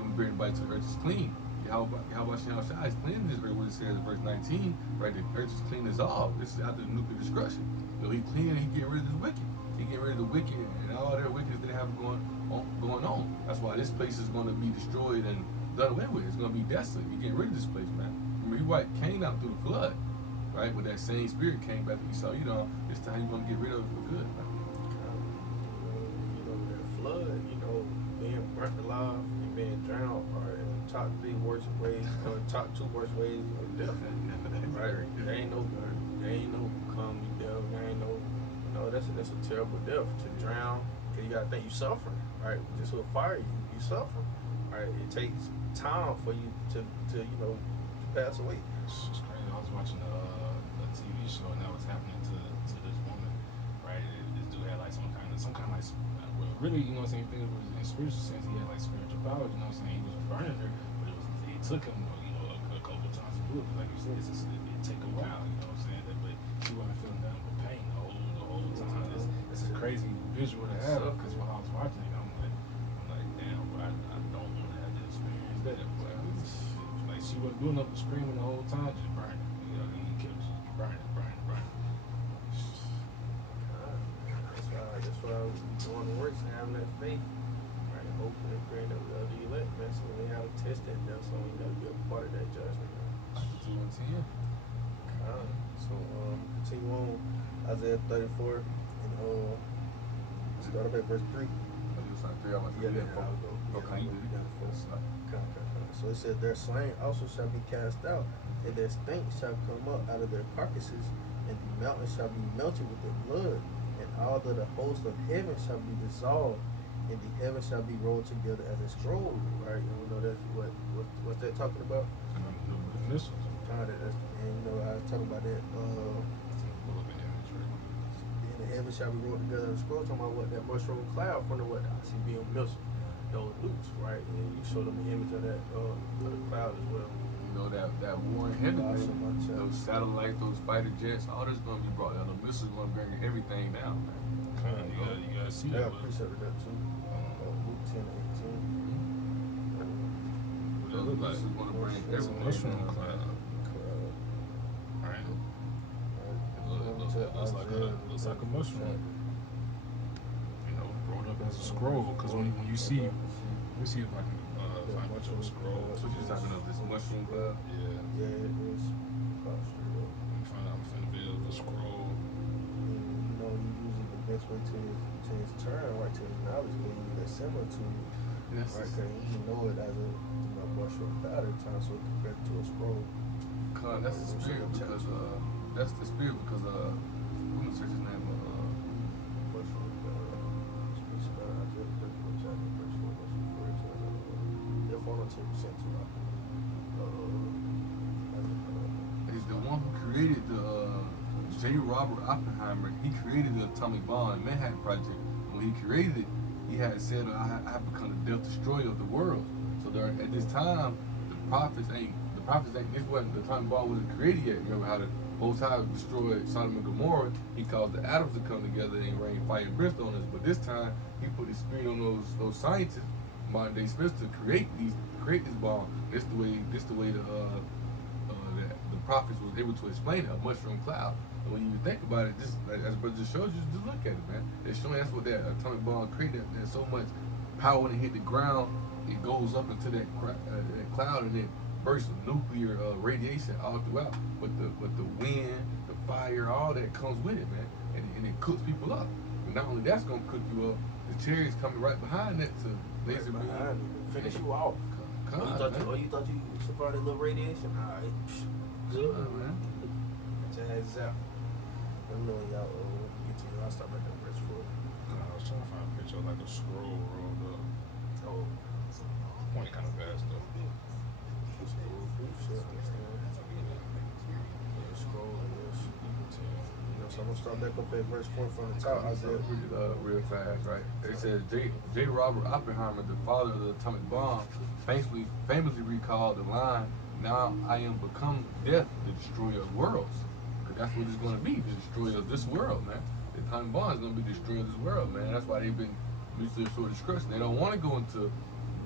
gonna bury the body till the earth is clean. How about Shah is clean? This is what it says in verse 19, right? The earth is clean as all. This is after the nuclear destruction. He cleaning, he getting rid of the wicked. He getting rid of the wicked and all their wickedness that they have going on. That's why this place is going to be destroyed and done away with. It's going to be desolate. He getting rid of this place, man. Remember, he wiped Cain out through the flood, right? But that same spirit came back and he saw, this time he's going to get rid of it for good, man. That flood, being burnt alive and being drowned are in the top 3 worst ways, or top 2 worst ways of death. Right? There ain't no coming death. There ain't no, that's a terrible death to drown. Cause you gotta think you suffering, right? Just with fire, you suffer, right? It takes time for you to pass away. It's just crazy. I was watching a TV show and that was happening to this woman, right? This dude had like some kind of well, really, you know what I'm saying? Think it was in spiritual sense. He had like spiritual powers. You know what I'm saying? He was burning her, but it took him, a couple of times to do it. Like you said, it take a while. You know what I'm saying? But she wasn't feeling nothing but pain the whole time. It's a crazy visual to have because when I was watching it, I'm like, damn, but I don't want to have that experience that. But like she wasn't doing nothing but screaming the whole time, just burning. He kept burning. That's why I was doing the works and having that faith, right? Hoping and praying that we'll be elect, man. So we have a test in there, so we gotta be a part of that judgment, man. So continue on Isaiah 34 and start up at verse 3. Okay. So it said, their slain also shall be cast out, and their stink shall come up out of their carcasses, and the mountains shall be melted with their blood, and all of the host of heaven shall be dissolved, and the heavens shall be rolled together as a scroll. Right? And we know that's what's that talking about? Missiles. I was talking about that. And the heavens shall be rolled together as a scroll. Talking about what that mushroom cloud from the what I see being missile. Those nukes, right? And you show them the image of that of the cloud as well. That war in heaven, those satellites, those fighter jets, all this gonna be brought down. The missiles gonna bring everything down, man. You gotta see Yeah, I that. appreciate that too. Luke 10:18. The missiles gonna bring It's a everything mushroom down. cloud. Right. It looks like a mushroom. Rolled up as a scroll. Because when you see, let me see if I can find much of a scroll. So you're talking about this mushroom cloud? Yeah. Yeah, it is. I'm finna build a scroll. Usually the best way to his turn, right, to his knowledge, when you get similar to it, right, because you know it as a mushroom cloud at times, so compared to a scroll. That's the spirit because I'm gonna search his name. Mushroom cloud. Speaks about Isaiah 34 chapter, verse 4, verse 4. They're 410% to He's the one who created J. Robert Oppenheimer. He created the atomic bomb, Manhattan Project. When he created it, he had said, "I have become the death destroyer of the world." So at this time, the prophets ain't. This wasn't the atomic bomb wasn't created yet. Remember how the Most High destroyed Sodom and Gomorrah? He caused the atoms to come together and rain fire and brimstone on us. But this time, he put his spirit on those scientists, modern day scientists, to create this bomb. This the way the prophets was able to explain it, a mushroom cloud. And when you think about it, just as brother just showed you, just look at it, man. They're showing that's what that atomic bomb created. There's so much power when it hit the ground, it goes up into that cloud and it bursts of nuclear radiation all throughout. But the wind, the fire, all that comes with it, man. And it cooks people up. And not only that's gonna cook you up, the chariots coming right behind that to laser beam. Finish you off. You thought you survived a little radiation? Alright. Man. Jazz out. Let me know when y'all get to you. I'll stop right there, verse 4. I was trying to find a picture of like a scroll rolled up. Oh, Point kind of fast though. So I'm gonna start back up at verse 4 from the top. Isaiah. Real fast, right? It says J. Robert Oppenheimer, the father of the atomic bomb, famously recalled the line, "Now I am become death, the destroyer of worlds." Because that's what it's going to be, the destroyer of this world, man. The atomic bomb is going to be the destroyer of this world, man. That's why they've been mutually assured destruction. They don't want to go into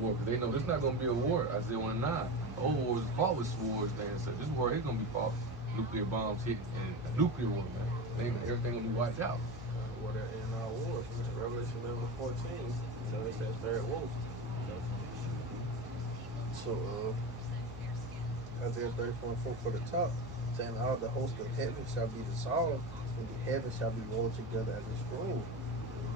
war because they know it's not going to be a war. Isaiah 1:9. Old wars fought with swords, man. So this war is going to be fought. Nuclear bombs hit and a nuclear war, man. everything gonna be wiped out. What they're in our wars. Revelation 11:14. You know, it's that third wolf. You know. So, Isaiah 34:4 for the top, saying all the host of heaven shall be dissolved, and the heavens shall be rolled together as a scroll.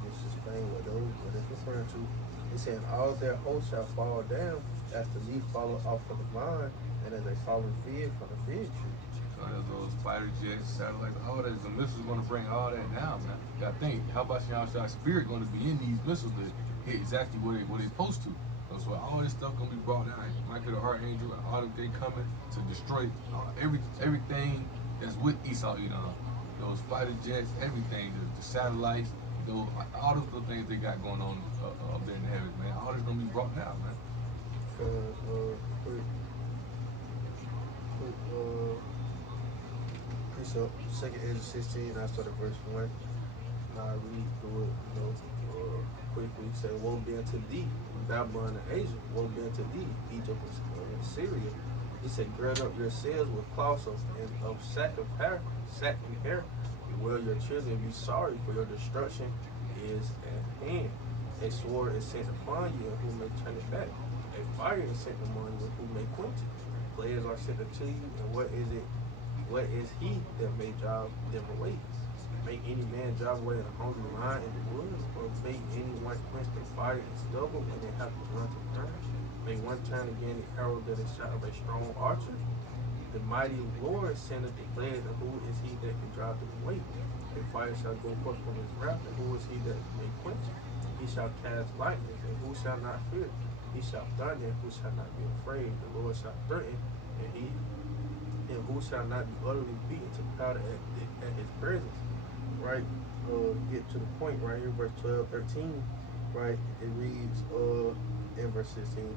This is explain what it's referring to. It's saying all their hosts shall fall down as the leaf falls off of the vine, and as a fallen fig from the fig tree. So there's those fighter jets, satellites, all that. The missiles gonna bring all that down, man. You gotta think, how about y'all spirit gonna be in these missiles to hit exactly where they supposed to? So all this stuff gonna be brought down. Michael the Archangel and all them they coming to destroy everything that's with Esau Edom. Those fighter jets, everything, the satellites, those, all those little things they got going on up there in the heavens, man. All this gonna be brought down, man. So, second Ezra 16, I started verse 1. Now I read through it, quickly. It said, "Woe be unto thee, Babylon and Asia. Woe be unto thee, Egypt and Syria." He said, "Gird up yourselves with cloths of sack and hair. Bewail your children, be sorry, for your destruction is at hand. A sword is sent upon you, and who may turn it back? A fire is sent among you, and who may quench it? Players are sent unto you, and what is it? What is he that may drive them away? Make any man drive away a hungry lion in the woods, or make anyone quench the fire and stubble when they have to run to burn? Make one turn again the arrow that is shot of a strong archer? The mighty Lord sendeth the plague, and who is he that can drive them away? A fire shall go forth from his wrath, and who is he that may quench it? He shall cast lightning, and who shall not fear? He shall thunder, and who shall not be afraid? The Lord shall threaten, and who shall not be utterly beaten to powder at his presence." Right? Get to the point right here, verse 12, 13. Right? It reads in verse 16.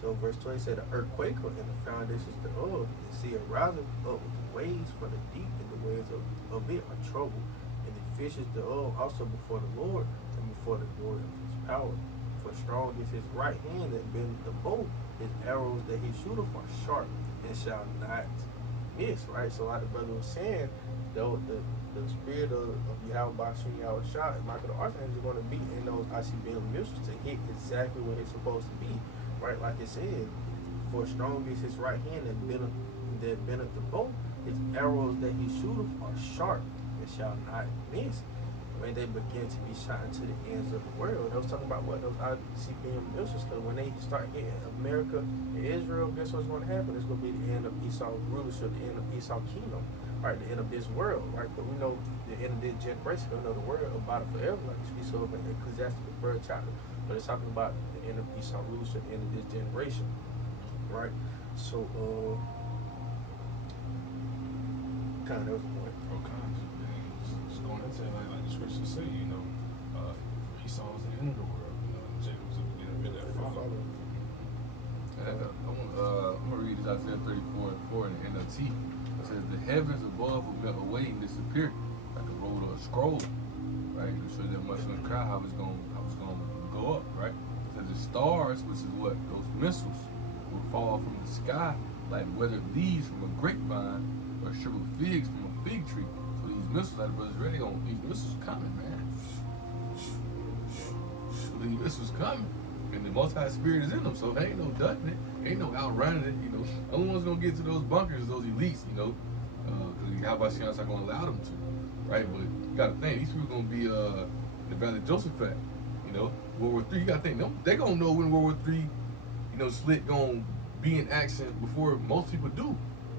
So verse 20 said, "The earthquake and the foundations thereof, the sea arising up with the waves from the deep, and the waves of it are troubled, and the fishes thereof also before the Lord, and before the glory of his power. For strong is his right hand that bendeth the bow, his arrows that he shooteth are sharp, and shall not miss." Right? So like the brother was saying, the spirit of Yahweh Bashim Yahweh Shah and Michael the Archangel is going to be in those ICBM missiles to hit exactly where it's supposed to be. Right? Like it said, for strong is his right hand that bendeth the bow, his arrows that he shooteth are sharp, and shall not miss. When they begin to be shot into the ends of the world. I was talking about what those ICBM missiles, because when they start hitting America and Israel, guess what's going to happen? It's going to be the end of Esau's rulership, the end of Esau's kingdom, right? The end of this world, right? But we know the end of this generation, we know the world about it forever, like it speaks of in Ecclesiastes, the 3rd chapter. But it's talking about the end of Esau's rulership, the end of this generation, right? So, kind of, that was the point. All kinds of things. Just going into like the scriptures say, Esau was the end of the world, and Jacob was the beginning of that follow. I'm gonna read this Isaiah 34:4 in the NLT. It says, "The heavens above will melt away and disappear like a roll of a scroll." Right? To show that much in the crowd how it's gonna go up. Right? It says the stars, which is what those missiles, will fall from the sky like weathered leaves from a grapevine or shriveled figs from a fig tree. So these missiles, like the brothers ready on, these missiles coming, man. These missiles coming. And the Most High Spirit is in them, so there ain't no ducking it, ain't no outrunning it, The only ones gonna get to those bunkers is those elites, because Yahweh not gonna allow them to, right? But you gotta think, these people gonna be in the Valley of Josaphat, World War III. You gotta think, they gonna know when World War III, slit gonna be in action before most people do,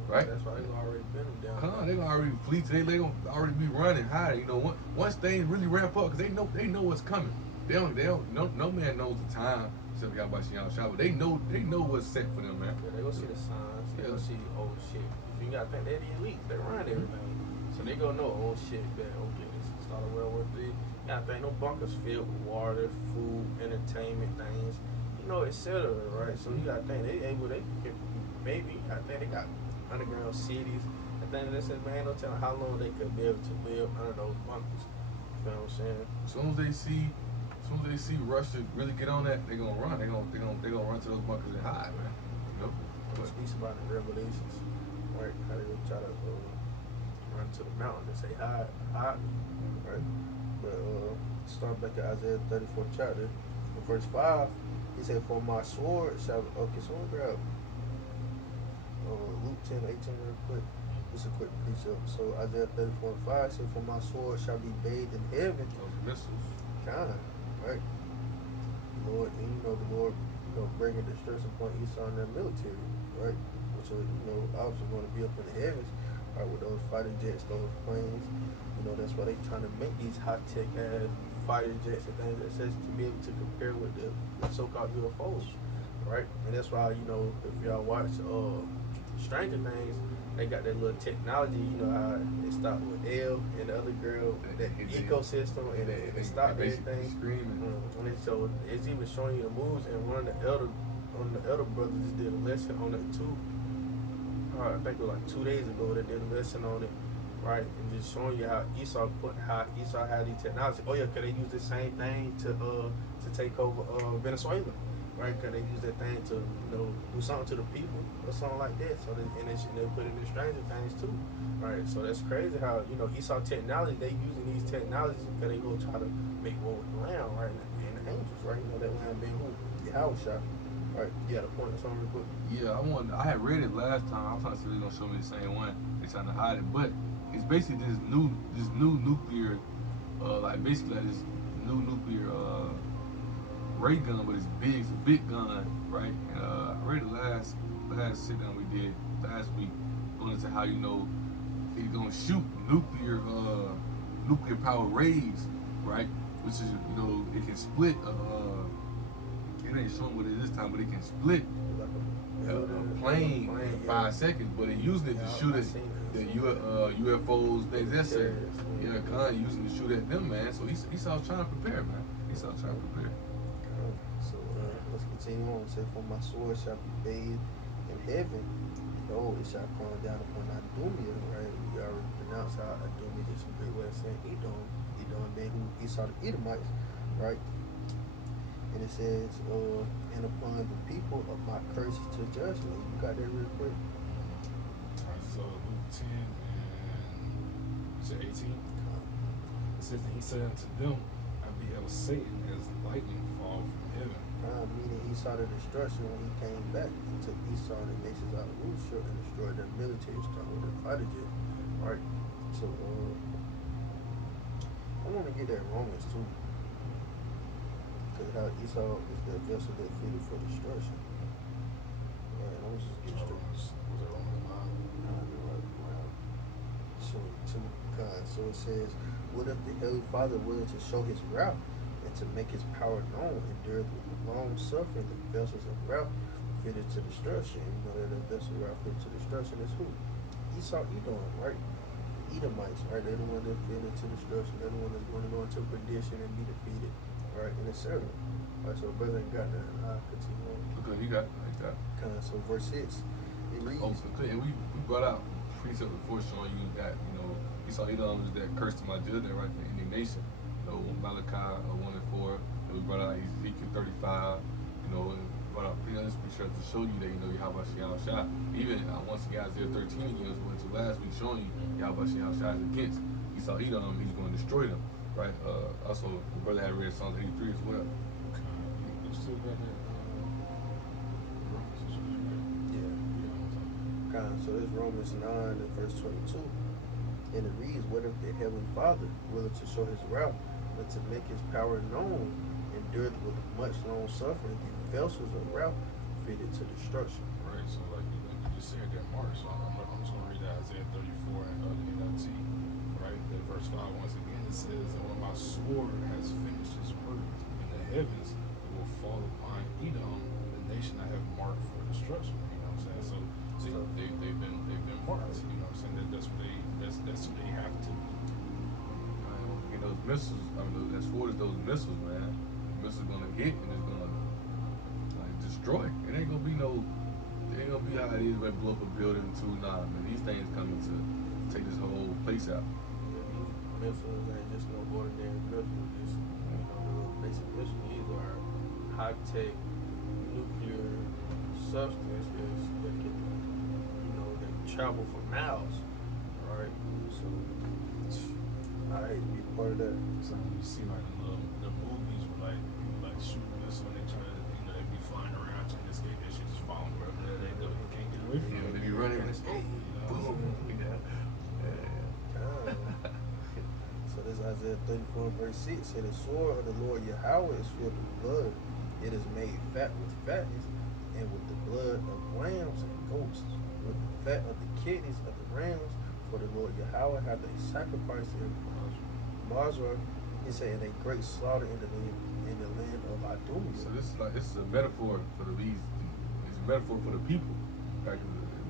right? That's why they already been down. They gonna already flee today. They gonna already be running, hiding. Once things really ramp up, because they know what's coming. No man knows the time except Yahweh Shah, but they know what's set for them, man. Yeah, they gonna see the signs. They gonna see, oh shit. If you gotta think they're the elite, they run everything. So they gonna know, oh shit, man, okay, this is the start of World War III. You gotta think no bunkers filled with water, food, entertainment things, etc. Right? So you gotta think they can maybe I think they got underground cities. I think they said, man, no telling how long they could be able to live under those bunkers. You know what I'm saying? As soon as they see Russia really get on that, they gonna run. They gonna run to those bunkers and hide, man. It speaks about the Revelations, right? How they would try to run to the mountain and say, hide me, right? But start back at Isaiah 34th chapter, in verse 5, he said, for my sword shall, okay, so we'll grab Luke 10:18 real quick. Just a quick precept. So Isaiah 34:5 said, for my sword shall be bathed in heaven. Those missiles. Kind of, right? Lord, and you know, the Lord, bringing destruction upon Esau and their military, right? Which are, obviously going to be up in the heavens, right? With those fighter jets, those planes. That's why they trying to make these high-tech ass fighter jets and things that says to be able to compare with the so-called UFOs, right? And that's why, if y'all watch Stranger Things, they got that little technology, how they stopped with Elle and the other girl, that ecosystem, and they stopped everything. Screaming. And so it's even showing you the moves, and one of the elder brothers just did a lesson on it too. I think it was like 2 days ago they did a lesson on it, right? And just showing you how Esau had these technology. Oh yeah, cause they use the same thing to take over Venezuela, right? Cause they use that thing to do something to the people or something like that. So they put in the Stranger Things too, right? So that's crazy how Esau technology, they using these technologies because they go try to make war with the Lamb, right? And the angels, right? That Lamb being who? Yahweh. Right, you got a point or something real quick? Yeah, I had read it last time. I was trying to see if they're gonna show me the same one. They're trying to hide it, but it's basically this new nuclear, this new nuclear ray gun, but it's big. It's a big gun, right? And I read it last sit down we did last week, going into how they're gonna shoot nuclear powered rays, right? Which is it can split. It ain't showing what it is this time, but it can split a plane in 5 seconds. But it using it to shoot at the UFOs, things that say. Yeah, gun using to shoot at them, man. So Esau's trying to prepare, man. Esau's trying to prepare. So let's continue on. Say, for my sword shall be bathed in heaven. It shall come down upon Idumea, right? We already pronounced how Idumea is a great way of saying Edom. Edom being who Esau the Edomites, right? And it says, and upon the people of my curse to judgment. You got that real quick? Alright, so Luke 10 and 18. It says that he said unto them, I beheld Satan as lightning fall from heaven. Meaning he saw the destruction when he came back and took Esau and the nations out of Russia and destroyed their military, starting with their fighter jet. Right? So I want to get that Romans too. Because how Esau is the vessel that fitted for destruction. Alright, I'm just get straight. Was it Romans 9? So it says, what if the Heavenly Father willing to show his wrath and to make his power known, endured with long suffering the vessels of wrath fitted to destruction? You know that the vessel of wrath fitted to destruction is who? Esau, Edom, right? Edomites, right? They're the one that fitted to destruction. They're the one that's going to go into perdition and be defeated, right? And etc. Right, so brother ain't got that. I'll continue on. Okay, you got it. So verse 6, it reads. Oh, and we brought out precept before showing you that, Esau Edom is that curse to my judgment, right? The indignation. Malachi 1:4. We brought out Ezekiel 35. And brought out pretty other scripture to show you that Yahweh Shah. Even once again Isaiah 13 again was going to last week showing you Yahweh Shah is against Esau Edom. He's going to destroy them, right? Also, the brother had read Psalm 83 as well. You still got that? So this Romans 9 and verse 22. And it reads, what if the Heavenly Father, willing to show his wrath, but to make his power known, endured with much long suffering the vessels of wrath fitted to destruction. Right, so like you just said that, Mark. So I'm just going to read that Isaiah 34 and NLT, right? That verse 5, once again, it says, and when my sword has finished its work in the heavens, it will fall upon Edom, the nation I have marked for destruction. You know what I'm saying? So they've been marked. You know what I'm saying? That's what they have to be. Those missiles, that sword is those missiles, man. The missiles gonna hit and it's gonna destroy. It ain't gonna be how it is when they blow up a building too. Nah, man. These things coming to take this whole place out. Yeah, these missiles ain't just no ordinary missiles. Just little basic missiles. These are high-tech nuclear substance that can, that travel for miles, right? So I hate to be part of that. So you see like the movies where like people like shoot this when they try to, they be flying around trying to escape, that shit just falling wherever they go. You can't get away from You know, it. they be running and escape. Boom. So this Isaiah 34 verse 6 say the sword of the Lord Yahweh is filled with blood. It is made fat with fatness, and with the blood of lambs and goats, with the fat of the kidneys of the rams. For the Lord Yahweh had a sacrifice in Masra. He said, in a great slaughter in the land of Idumea. So this is a metaphor for it's a metaphor for the people. Like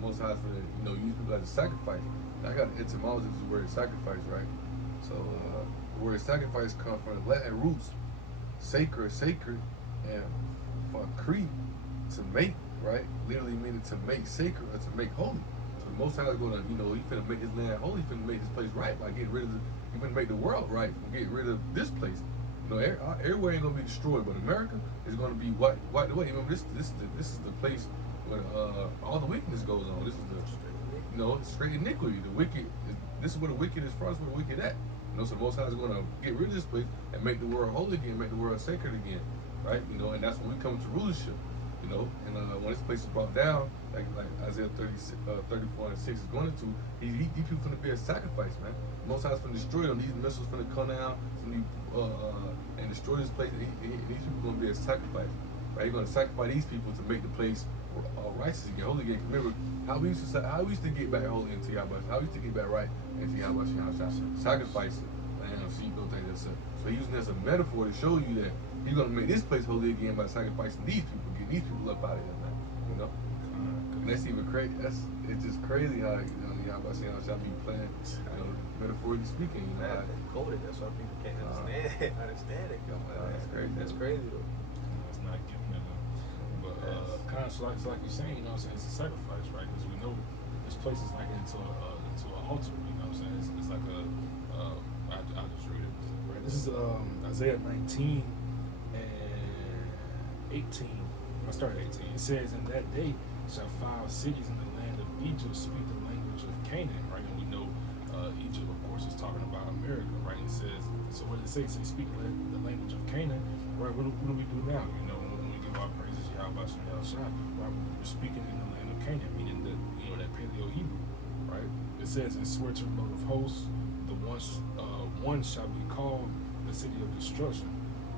most times for use people as a sacrifice. I got etymology of the word sacrifice, right? So the word sacrifice comes from the Latin roots, sacred, and for Crete, to make, right? Literally meaning to make sacred or to make holy. So the Most High is gonna, he finna make his land holy, he finna make this place right by getting rid of he finna make the world right from getting rid of this place. Everywhere ain't gonna be destroyed, but America is gonna be wiped away. Remember, this is the place where all the wickedness goes on. This is the straight iniquity. The wicked. This is where the wicked is from. This is where the wicked at. So the Most High is gonna get rid of this place and make the world holy again, make the world sacred again, right? And that's when we come to rulership. And when this place is brought down, like Isaiah 34 and 6 is going into, these people finna be a sacrifice, man. The Most High is finna destroy them. These missiles finna come down and destroy this place. These people gonna be a sacrifice, right? He's gonna sacrifice these people to make the place righteous again, holy again. Remember how we used to get back holy into Yahweh, how we used to get back right into Yahweh, sacrifice lamb, sheep, those things. So he's using this as a metaphor to show you that he's gonna make this place holy again by sacrificing these people, getting these people up out of here, man. And that's even crazy. It's just crazy how Yahweh shall be playing, metaphorically speaking. Coded, that's why people can't understand it. That's crazy. That's crazy though. It's not giving it up. But kind of like you're saying, it's a sacrifice, right? Because we know this place is like into an altar. I'm saying? It's like I'll just read it. Right. This is Isaiah 19 and 18. I started 18. It says, "In that day shall 5 cities in the land of Egypt speak the language of Canaan." Right, and we know Egypt, of course, is talking about America. Right, it says. So what did it say? It says, "Speak the language of Canaan." Right. What do we do now? When we give our praises, Yahweh Shem Shah, right? We're speaking in the land of Canaan, meaning that that Paleo Hebrew. Right. It says, "And swear to the Lord of hosts, the one shall be called the city of destruction."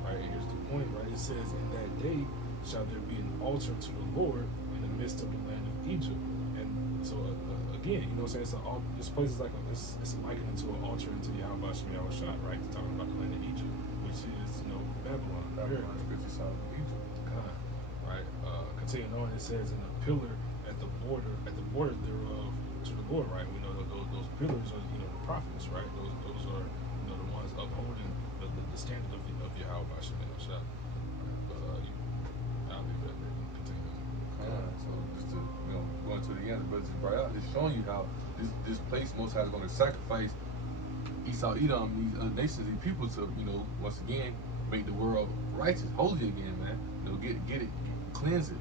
Right. And here's the point. Right. It says, "In that day shall there be an altar to the Lord in the midst of the land of Egypt." And so again, this place is like it's likened to an altar into Yahweh Shem Shah, right? It's talking about the land of Egypt, which is Babylon. Babylon is Egypt. Right. Continuing on, it says, "In a pillar at the border thereof to the Lord." Right. We know that those pillars are the prophets, right? Those are the ones upholding the standard of Yahweh Shem Shah. I'll leave that there and continue. So just to going to the end, but just brought out, just showing you how this place Most High is going to sacrifice Esau, Edom, these nations, these people to once again make the world righteous, holy again, man. Get it, cleanse it,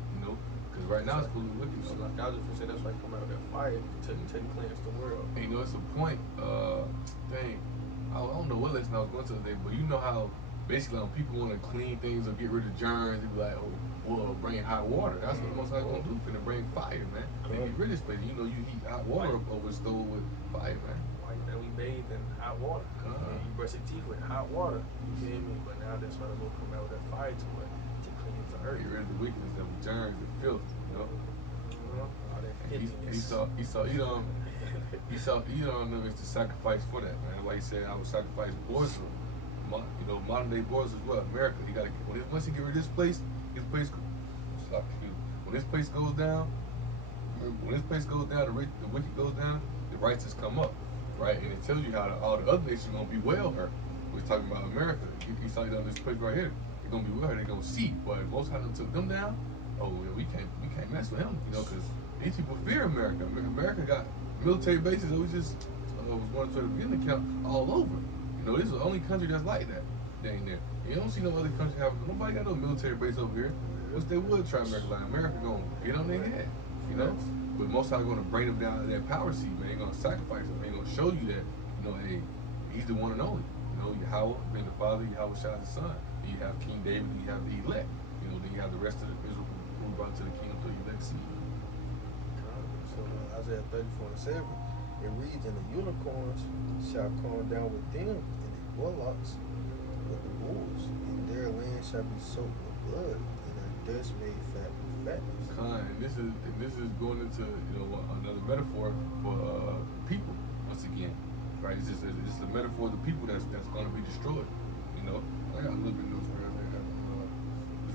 because right now it's full of wicked. So like I was just saying, that's why I come out of that fire to cleanse the world. And it's a point. I don't know what lesson I was going to today, but how basically when people want to clean things or get rid of germs, they be like, bring hot water. That's what the Most High gonna do. Finna bring fire, man. They get rid of this place. You heat hot water over stove with fire, man. And we bathe in hot water. And you brush your teeth with hot water. You feel me? But now that's why the Lord come out with that fire to cleanse the earth. Get rid of the weakness, the germs, the filth, All that Esau Edom is the sacrifice for that, man. Like he said, I would sacrifice boys for modern day boys as well. America, he gotta once he get rid of this place, when this place goes down, the wicked goes down, the righteous come up, right? And it tells you how all the other nations are gonna be well hurt. We're talking about America. Esau Edom, this place right here, they're gonna be well hurt. They're gonna see, but most of them took them down. Oh, yeah, we can't mess with him, because these people fear America. America got military bases. It was just was going to the beginning count all over. This is the only country that's like that. Dang there. You don't see no other country having. Nobody got no military base over here. Which they would try America. Like America gonna get on their head. But most are gonna bring them down to that power seat, man. They're gonna sacrifice them. They're gonna show you that, you know, hey, he's the one and only. You know, Yahweh being the Father, Yahweh Shai the Son. Then you have King David, you have the elect. You know, then you have the rest of the Israel who brought to the kingdom through the elect seed. So Isaiah 34:7, it reads, "And the unicorns shall come down with them, and the warlocks with the bulls, and their land shall be soaked with blood, and their dust made fat with fatness." And this is going into, you know, another metaphor for people once again, right? It's a metaphor of the people that's going to be destroyed. You know, I got a little bit of notes right there.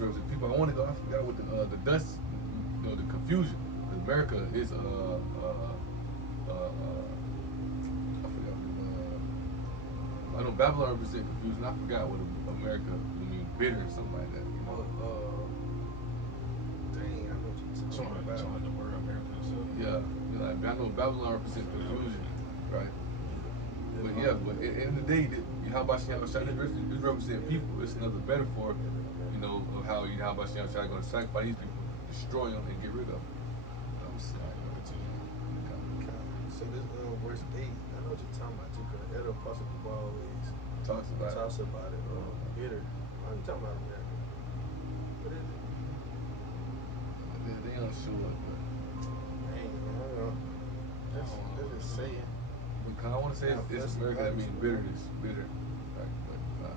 The people. I want to go. I forgot what the dust, you know, the confusion. America is I forgot. I know Babylon represents confusion. I forgot what America mean, bitter or something like that. You know. Dang, I know what you're talking about. Talking the word America. So. Yeah, you know, I know Babylon represents confusion, right? But yeah, but at the end of the day, how about this represent people? It's another metaphor, you know, of how how about going to sacrifice these people, destroy them, and get rid of them. I'm sorry. So this verse 8, I know what you're talking about too, because Edo Apostle always Talks about it. Bitter. What are you talking about America? What is it? They don't show up, but Dang, man, I don't know. That's just saying. because I want to say it's America that means bitterness, bitter. Right? When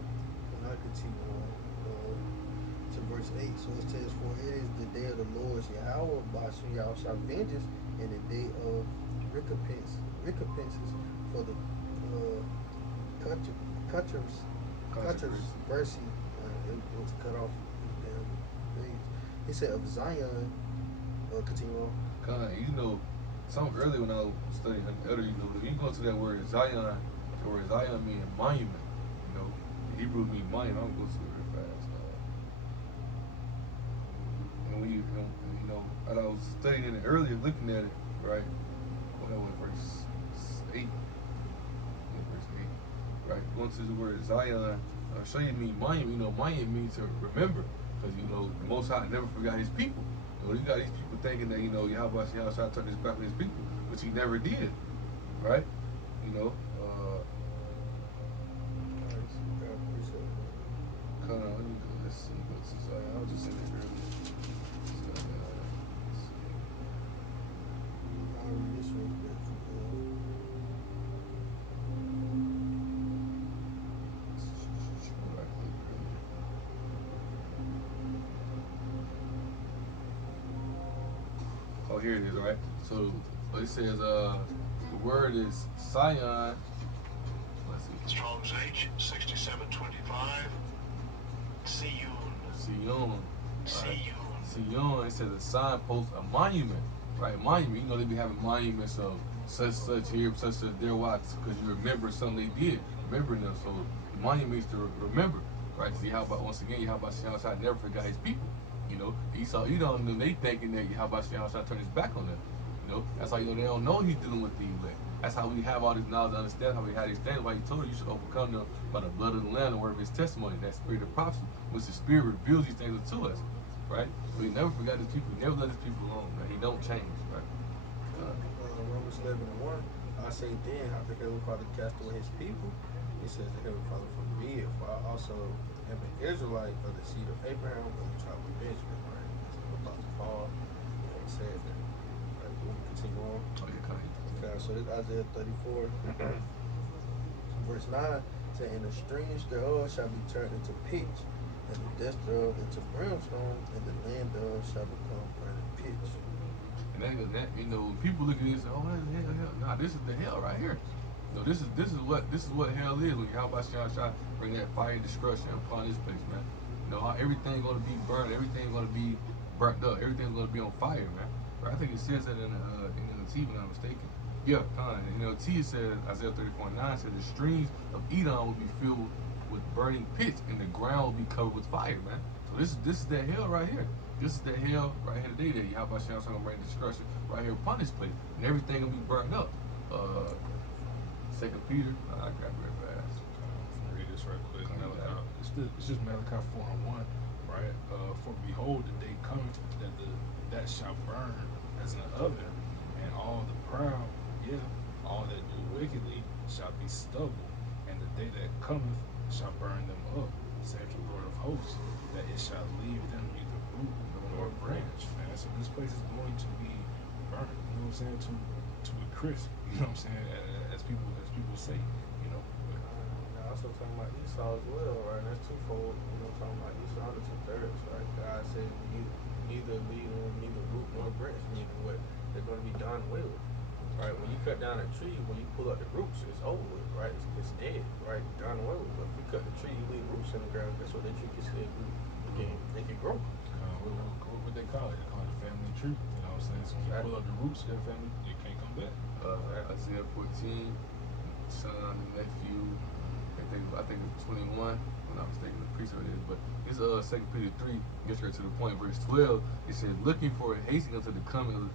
I continue on to verse 8, so it says, "For it is the day of the Lord's Yahweh, Bashem Yahushua vengeance, and the day of recompenses for the country's mercy." It was cut off in damn days. He said of Zion, continue on. You know, some earlier when I was studying elder, you know, when you go to that word Zion, the word Zion means monument. You know, Hebrew means monument. I'm gonna go to it real fast. And when you know, as I was studying it earlier, looking at it, right? What was verse 8? Verse 8, right? Going to the word Zion, show you mean monument. You know, monument means to remember, because you know the Most High never forgot His people. You know, you got these people thinking that, you know, Yahweh Shai turned His back on His people, which He never did, right? You know, let's see, what's this? I was just saying it earlier. I'll read this real quick. Oh, here it is, right? So it says the word is Sion. Let's see. Strong's H 6725. Sion. Sion. Sion. It says a signpost, a monument, right? Monument. You know they be having monuments of such here, such there was, because you remember something they did, remembering them. So the monument means to remember, right? See how about once again, how about Shai never forgot His people. You know, Esau, Edom, them, they thinking that how about Shai turned His back on them. You know, that's how you know they don't know He's dealing with the elect. That's how we have all this knowledge to understand how we have these things. Why He told her you should overcome them by the blood of the Lamb and word of His testimony. That spirit of prophecy, which the Spirit reveals these things to us, right? But He never forgot His people. He never let His people alone. Right? He don't change, right? Romans 11:1. I say then, how the Heavenly Father cast away His people? He says the Heavenly Father forbid. For I also am an Israelite of the seed of Abraham, of the tribe of Benjamin. Right? That's the Apostle Paul. You know, he said that. Right, we'll continue on. Oh, yeah, come Okay, so this Isaiah 34, verse 9 says, "And the streams thereof shall be turned into pitch, and the dust thereof into brimstone, and the land thereof shall become burning pitch." And that you know, when people look at this and say, "Oh, that's hell." Nah, this is the hell right here. You know, this is what hell is when how about Shai bring that fire and destruction upon this place, man. You know, how everything's gonna be burned, everything's gonna be burnt up, everything's gonna be on fire, man. But I think it says that in the T, if I'm not mistaken. Yeah, you know, T says Isaiah 34:9 says the streams of Edom will be filled with burning pitch, and the ground will be covered with fire, man. So this is that hell right here. This is the hell right here today that Yahweh Shai gonna bring destruction right here upon this place, and everything will be burned up. 2 Peter, I got it very fast. Read this right quick. Malachi. It's just Malachi 4:1, right? For behold, the day cometh that that shall burn as an oven, and all the proud, all that do wickedly shall be stubble, and the day that cometh shall burn them up, saith the Lord of hosts, that it shall leave them neither root nor branch, man. So this place is going to be burnt, you know what I'm saying, to a crisp, you know what I'm saying, as people say, you know. Now also talking about Esau as well, right? And that's twofold. You know, talking about Esau the 2/3, right? God said neither lead them, neither root nor branch, meaning what they're going to be done away with. Right, when you cut down a tree, when you pull up the roots, it's over with, right? It's dead, right? Done away with. But if you cut the tree, you leave roots in the ground. That's what that tree can still do. They can grow. What they call it? They call it a family tree. You know what I'm saying? So you pull up the roots, your family, you can't come back. Isaiah 14, son, nephew, I think it's 21. I'm not mistaken, the priest of it is, but it's 2 Peter 3, gets right to the point, verse 12. It says, looking for and hastening unto the coming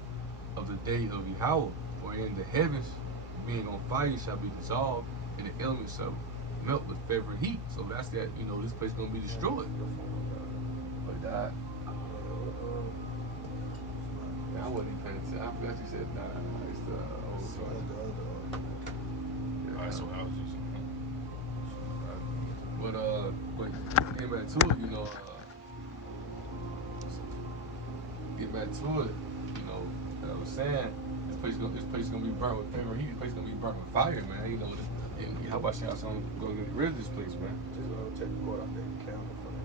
of the day of Yahweh, wherein the heavens being on fire shall be dissolved, and the elements shall melt with fervent heat. So that's that, you know, this place gonna be destroyed. But that, I wasn't even paying attention. I forgot you said it's the old song. Alright, so I was using But getting back to it, you know, I was saying, this place is gonna be burnt with fervent heat. This place is gonna be burnt with fire, man. You know, and how about y'all? So I'm gonna get rid of this place, man. Just take the cord off that camera for that.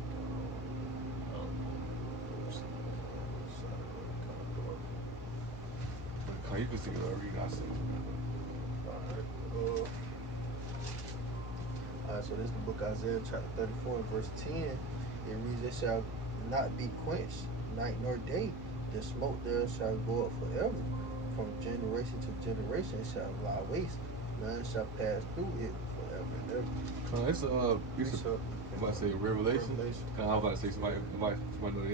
You can see it already. I see it, man. Alright, so this is the book Isaiah chapter 34 and verse 10. It reads, it shall not be quenched, night nor day. The smoke there shall go up forever. From generation to generation it shall lie waste. None shall pass through it forever and ever. It's if I say Revelation. I was about to say somebody know.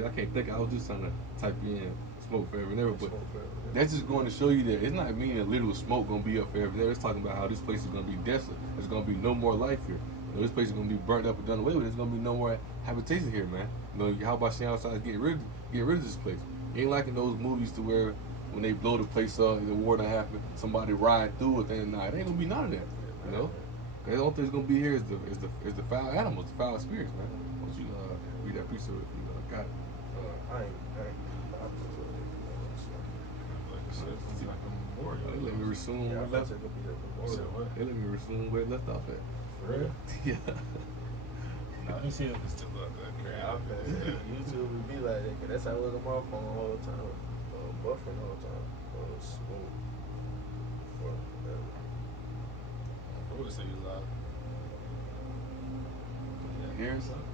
I can't think. I was just trying to type in smoke forever and ever, but that's just going to show you that it's not meaning that literal smoke gonna be up forever and ever. It's talking about how this place is gonna be desolate. There's gonna be no more life here. You know, this place is gonna be burnt up and done away with. There's gonna be no more habitation here, man. You know, how about staying outside, getting rid of this place? It ain't like in those movies to where when they blow the place up, the war done happen, somebody ride through it, and it ain't gonna be none of that. You know, the only thing that's gonna be here is the foul animals, the foul spirits, man. Why don't you read that piece of it? You got it. I ain't like I said, it's like a memorial. They let me resume where it left. They let me resume where it left off at. For real? Yeah. Nah, I see it still up there. Yeah, YouTube would be like that, 'cause that's how I look at my phone the whole time. Buffering all the time. Smooth. I would say you loud. Hearing something?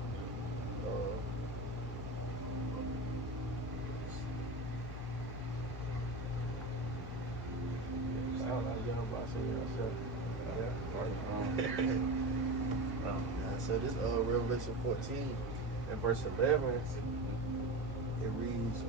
I don't know, young boss So this Revelation 14 and verse 11, it reads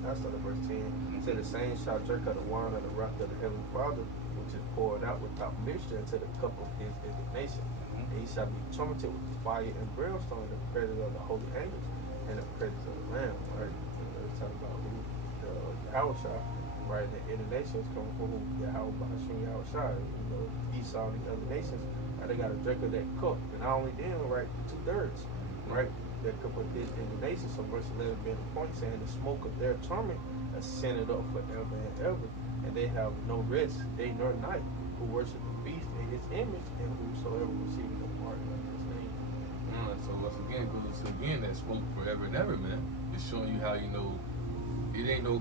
I start at verse 10. It said, the same shall drink of the wine of the wrath of the heavenly Father, which is poured out without mixture into the cup of his indignation. And he shall be tormented with fire and brimstone in the presence of the holy angels and the presence of the Lamb. Right? We're talking about who Yahushua, right? The indignation is coming from who? Yahushua. You know, Esau and the other nations, they got to drink of that cup. And not only them, right? 2/3, right? That cup of his indignation. So verse 11 being the point, saying the smoke of their torment ascended up forever and ever, and they have no rest day nor night, who worship the beast in his image, and whosoever receiving the mark of his name. So once again, that smoke forever and ever, man. It's showing you how, you know, it ain't no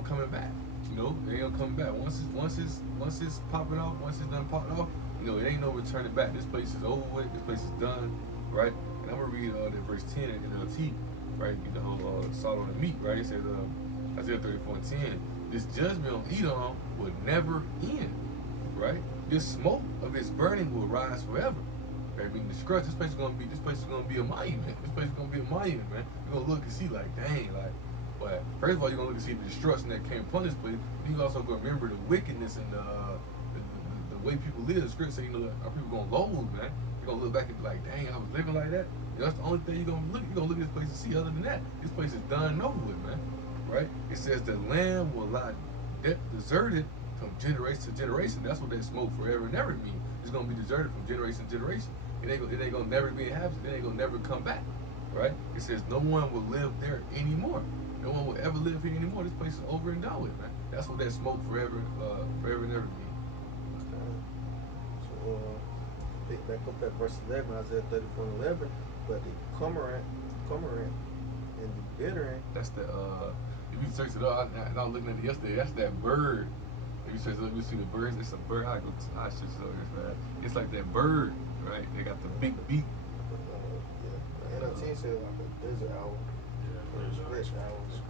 coming back. You know, it ain't no coming back. Once it's popping off, once it's done popped off, you know, it ain't no returning back. This place is over with. This place is done, right? And I'm gonna read that verse 10 in NLT, right? Get the whole salt on the meat, right? It says Isaiah 34:10. This judgment on Edom will never end, right? This smoke of its burning will rise forever. Right? Being destruction, this place is gonna be a monument. This place is gonna be a monument, man. You're gonna look and see like, dang, like. But first of all, you're gonna look and see the destruction that came upon this place. Then you also gonna remember the wickedness and the way people live. The script say, you know, our people gonna loathe, man. You're gonna look back and be like, dang, I was living like that. You know, that's the only thing you're gonna look at this place and see. Other than that, this place is done and over with, man. right? It says the land will lie deserted from generation to generation. That's what that smoke forever and ever mean. It's gonna be deserted from generation to generation. It ain't gonna never be inhabited. It ain't gonna never come back, right? It says no one will live there anymore. No one will ever live here anymore. This place is over and done with, man. That's what that smoke forever and ever mean. So, pick back up at verse 11, Isaiah 34:11. But the cormorant, and the bittern. That's the if you search it up, I was looking at it yesterday. That's that bird. If you search it up, you see the birds. It's a bird. I should show this, man. It's like that bird, right? They got the big beak. Yeah. The NLT says like a desert owl, a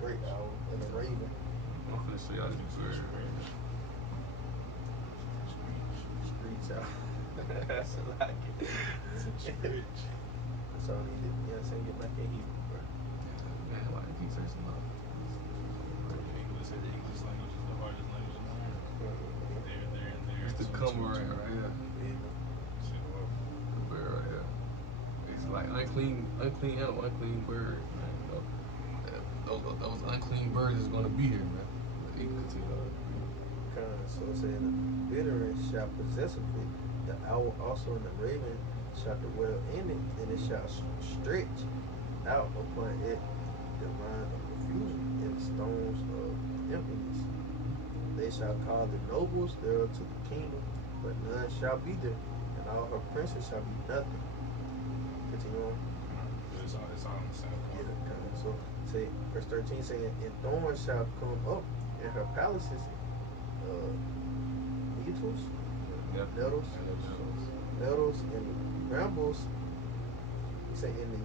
great owl, and a raven. I'm gonna show y'all this bird. Screech owl. That's a like it. That's all he did. You know what I'm saying? Get back in Hebrew, bro. Man, why did you search them up? English language is the hardest language to learn. There. It's the cormorant right here. The bird right here. It's like unclean animal, unclean bird. Man. Those unclean birds is gonna be here, man. But you can continue on. So it said, the bittern shall possess of it, the owl also and the raven shall dwell in it, and it shall stretch out upon it the line of confusion and the stones of emptiness. They shall call the nobles thereof to the kingdom, but none shall be there, and all her princes shall be nothing. Continue on. It's all on the same Yeah, part. so say verse 13 saying, and thorns shall come up in her palaces, nettles, Yep. nettles and brambles. He say in the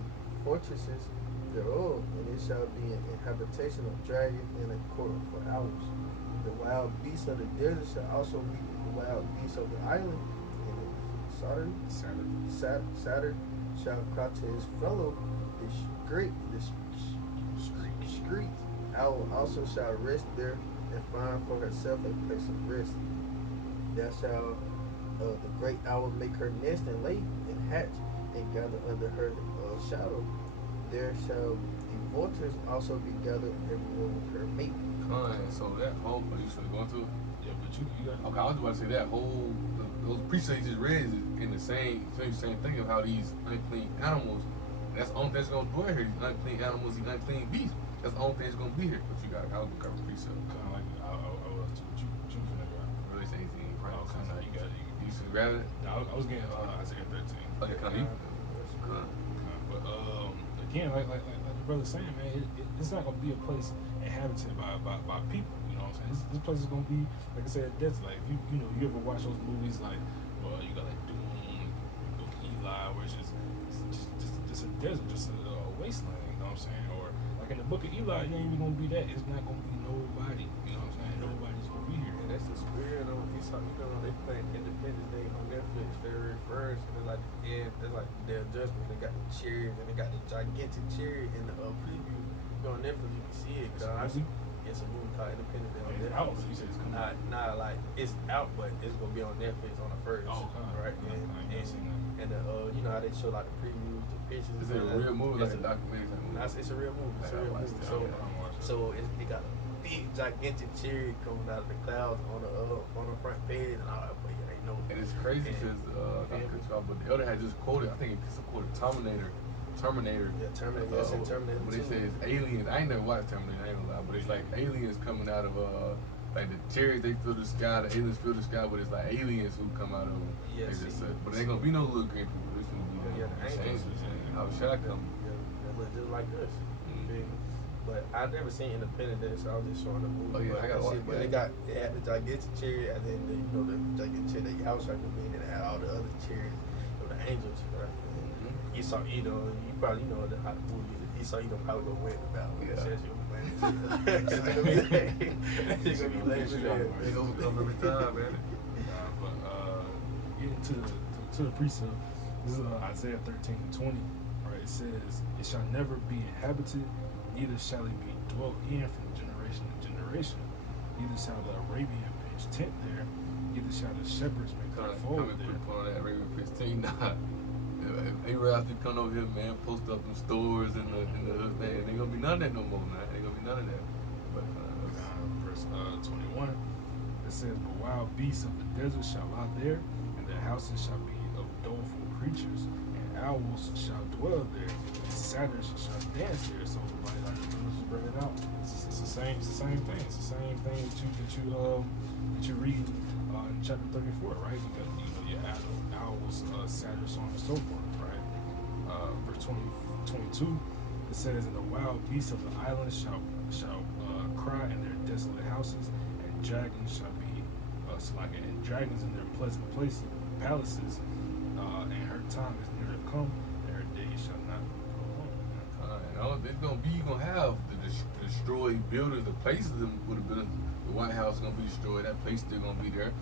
fortresses thereof, and it shall be an habitation of dragons and a court for owls. The wild beasts of the desert shall also be the wild beasts of the island, and the Saturn shall cry to his fellow, the screech. Owl also shall rest there and find for herself a place of rest. There shall the great owl make her nest and lay and hatch and gather under her shadow. There shall the vultures also be gathered everyone with her mate. So that whole, you should have gone to it? Yeah, but you got. Okay, I was about to say that whole, those precepts you just read is in the same thing of how these unclean animals, that's the only thing that's going to dwell here, these unclean animals, these unclean beasts. That's the only thing that's going to be here. But you got, I was going to cover precept. Kind of like I was what you finna grab. Really say anything in front Oh, of kind of. You got it. You should grab it? I was getting Isaiah 13. Okay, come here. But again, like the brother's saying, man, it's not gonna be a place inhabited by people. You know what I'm saying? This place is gonna be, like I said, that's like if you ever watch those movies like, well, you got like Doom, Book of Eli, where it's just a desert, just a wasteland. You know what I'm saying? Or like in the Book of Eli, it ain't even gonna be that. It's not gonna be nobody. You know what I'm saying? Nobody's gonna be here. And that's the spirit of you saw, they playing Independence Day on Netflix February 1st, and it's like the end, it's like their judgment. They got the chariots and they got the gigantic chariot in the preview. You go on Netflix, you can see it. It's a movie called Independence Day on It's Netflix. out, so you said it's coming out. Not like it's out, but it's gonna be on Netflix on the 1st. Oh, okay. Right? I ain't seen that. And you know how they show like the previews, the pictures. Is it a real movie, like a documentary type movie? It's a real movie. It's a real movie. So it got a big gigantic chariot coming out of the clouds on the front page, and all that. But yeah, they know. And it's crazy because but the other had just quoted. I think it's quoted Terminator. Yeah, Terminator. Yes, and Terminator. When they say it's aliens, I ain't never watched Terminator. I ain't gonna lie, but it's like aliens coming out of like the chariots. They fill the sky. The aliens fill the sky, but it's like aliens who come out of them. Yes. But there ain't gonna be no little green people. It's gonna be Yeah, the angels. How should I come? Yeah, they look just like us. You feel me? But I've never seen Independence Day, so I was just showing the movie. Oh, yeah, I gotta watch But it. they had the gigantic chariot, and then the gigantic chariot that Yahushua could be in, and they had all the other chariots, the angels. Right? And Esau, you probably know how the movie is. Esau, probably gonna win the battle. Yeah. It's gonna be legendary. They overcome every time, man. Getting to the precept, this is Isaiah 13:20, right? It says, "It shall never be inhabited, neither shall it be dwelt in from generation to generation. Neither shall the Arabian pitch tent there, neither shall the shepherds make their fold there." Put on that Raven 15. Nah. They rather come over here, man, post up them stores and the hood, man. Ain't gonna be none of that no more, man. Ain't gonna be none of that. verse 21. It says, "But wild beasts of the desert shall lie there, and their houses shall be of doleful creatures, and owls shall dwell there, and satyrs shall dance there." So, like just bring it out. It's the same thing. It's the same thing that you read in chapter 34, right? You got your owls, satyrs, so on and so forth, right? Verse 22. It says, "And the wild beasts of the islands shall cry in their desolate houses, and dragons shall be and dragons in their pleasant palaces, and her time is near to come, and her days shall not prolong." It's gonna be, you gonna have the destroyed buildings, the places that would have been the White House is gonna be destroyed. That place still gonna be there.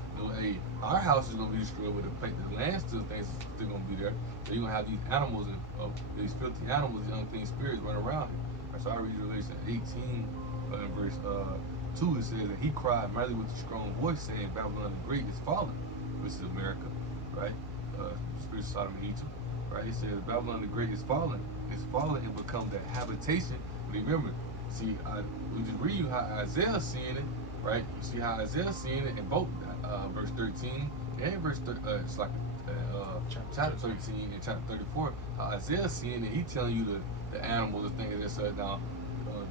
Our house is gonna be destroyed, but the land still things is still gonna be there. So you're gonna have these animals and these filthy animals, the unclean spirits run around here. Right, so I read Revelation 18 in verse 2. It says, "And he cried mightily with a strong voice, saying, Babylon the Great is fallen," which is America, right? Spirit of Sodom and Egypt, right? It says, "Babylon the Great is fallen and become the habitation." But remember, see, we just read you how Isaiah's seeing it, right? You see how Isaiah's seeing it in both verse 13 and verse chapter 13 and chapter 34. How Isaiah's seeing it, he telling you the animals, the things that's down.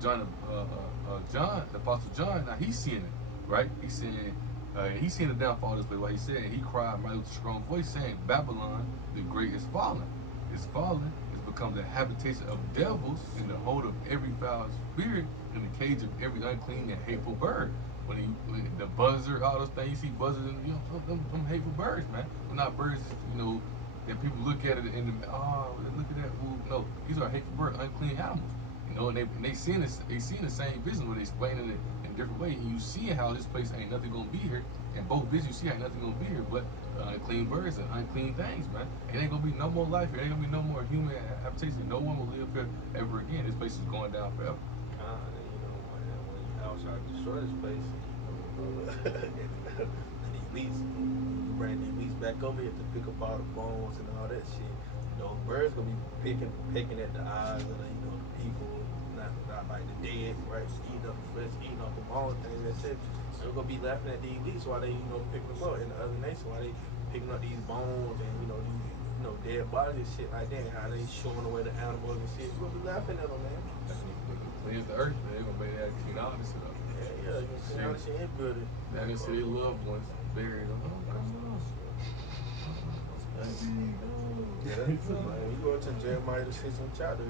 John, the Apostle John, now he's seeing it, right? He's seeing the downfall of this place. What he said, he cried mightily with a strong voice, saying, "Babylon the Great is fallen. It's fallen. It's become the habitation of devils, in the hold of every foul spirit, in the cage of every unclean and hateful bird." When the buzzer, all those things, you see buzzers, them hateful birds, man. They're not birds, that people look at it and look at that. Ooh, no, these are hateful birds, unclean animals. And they seeing the same vision, but they explaining it in a different way. And you see how this place ain't nothing gonna be here. And both visions you see ain't nothing gonna be here, but unclean birds and unclean things, man. It ain't gonna be no more life here. It ain't gonna be no more human habitation. No one will live here ever again. This place is going down forever. When you outside destroy this place, and these leaves, you bring these leaves back over here to pick up all the bones and all that shit. Birds gonna be picking at the eyes of the people, not like the dead, right? Eating up the flesh, eating up the bones, things that's it. They're gonna be laughing at these leaves while they picking them up in the other nation, while they picking up these bones and these dead bodies and shit like that, and how they showing away the animals and shit. You're gonna be laughing at them, man. Cleanse the earth, man. They're gonna make that clean all this shit up. Yeah, you can see all the shit in building. Now they say their loved ones buried them. Yeah, you go to Jeremiah the 6th chapter,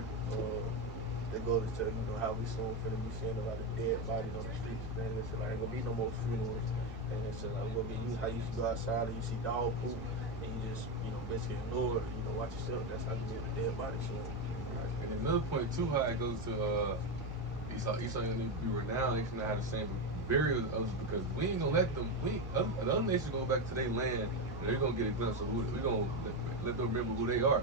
they go to tell how we soon finna be seeing a lot of dead bodies on the streets. Man, they said like ain't gonna be no more funerals. And they said like we gonna get used how you used to go outside and you see dog poop and you just basically ignore it. Watch yourself. That's how you get the dead body. So, And another point too, how it goes to Esau gonna be renowned. They cannot have the same burial of us because we ain't gonna let them. The other nations go back to their land. And they're gonna get a glimpse of who we gonna let them remember who they are.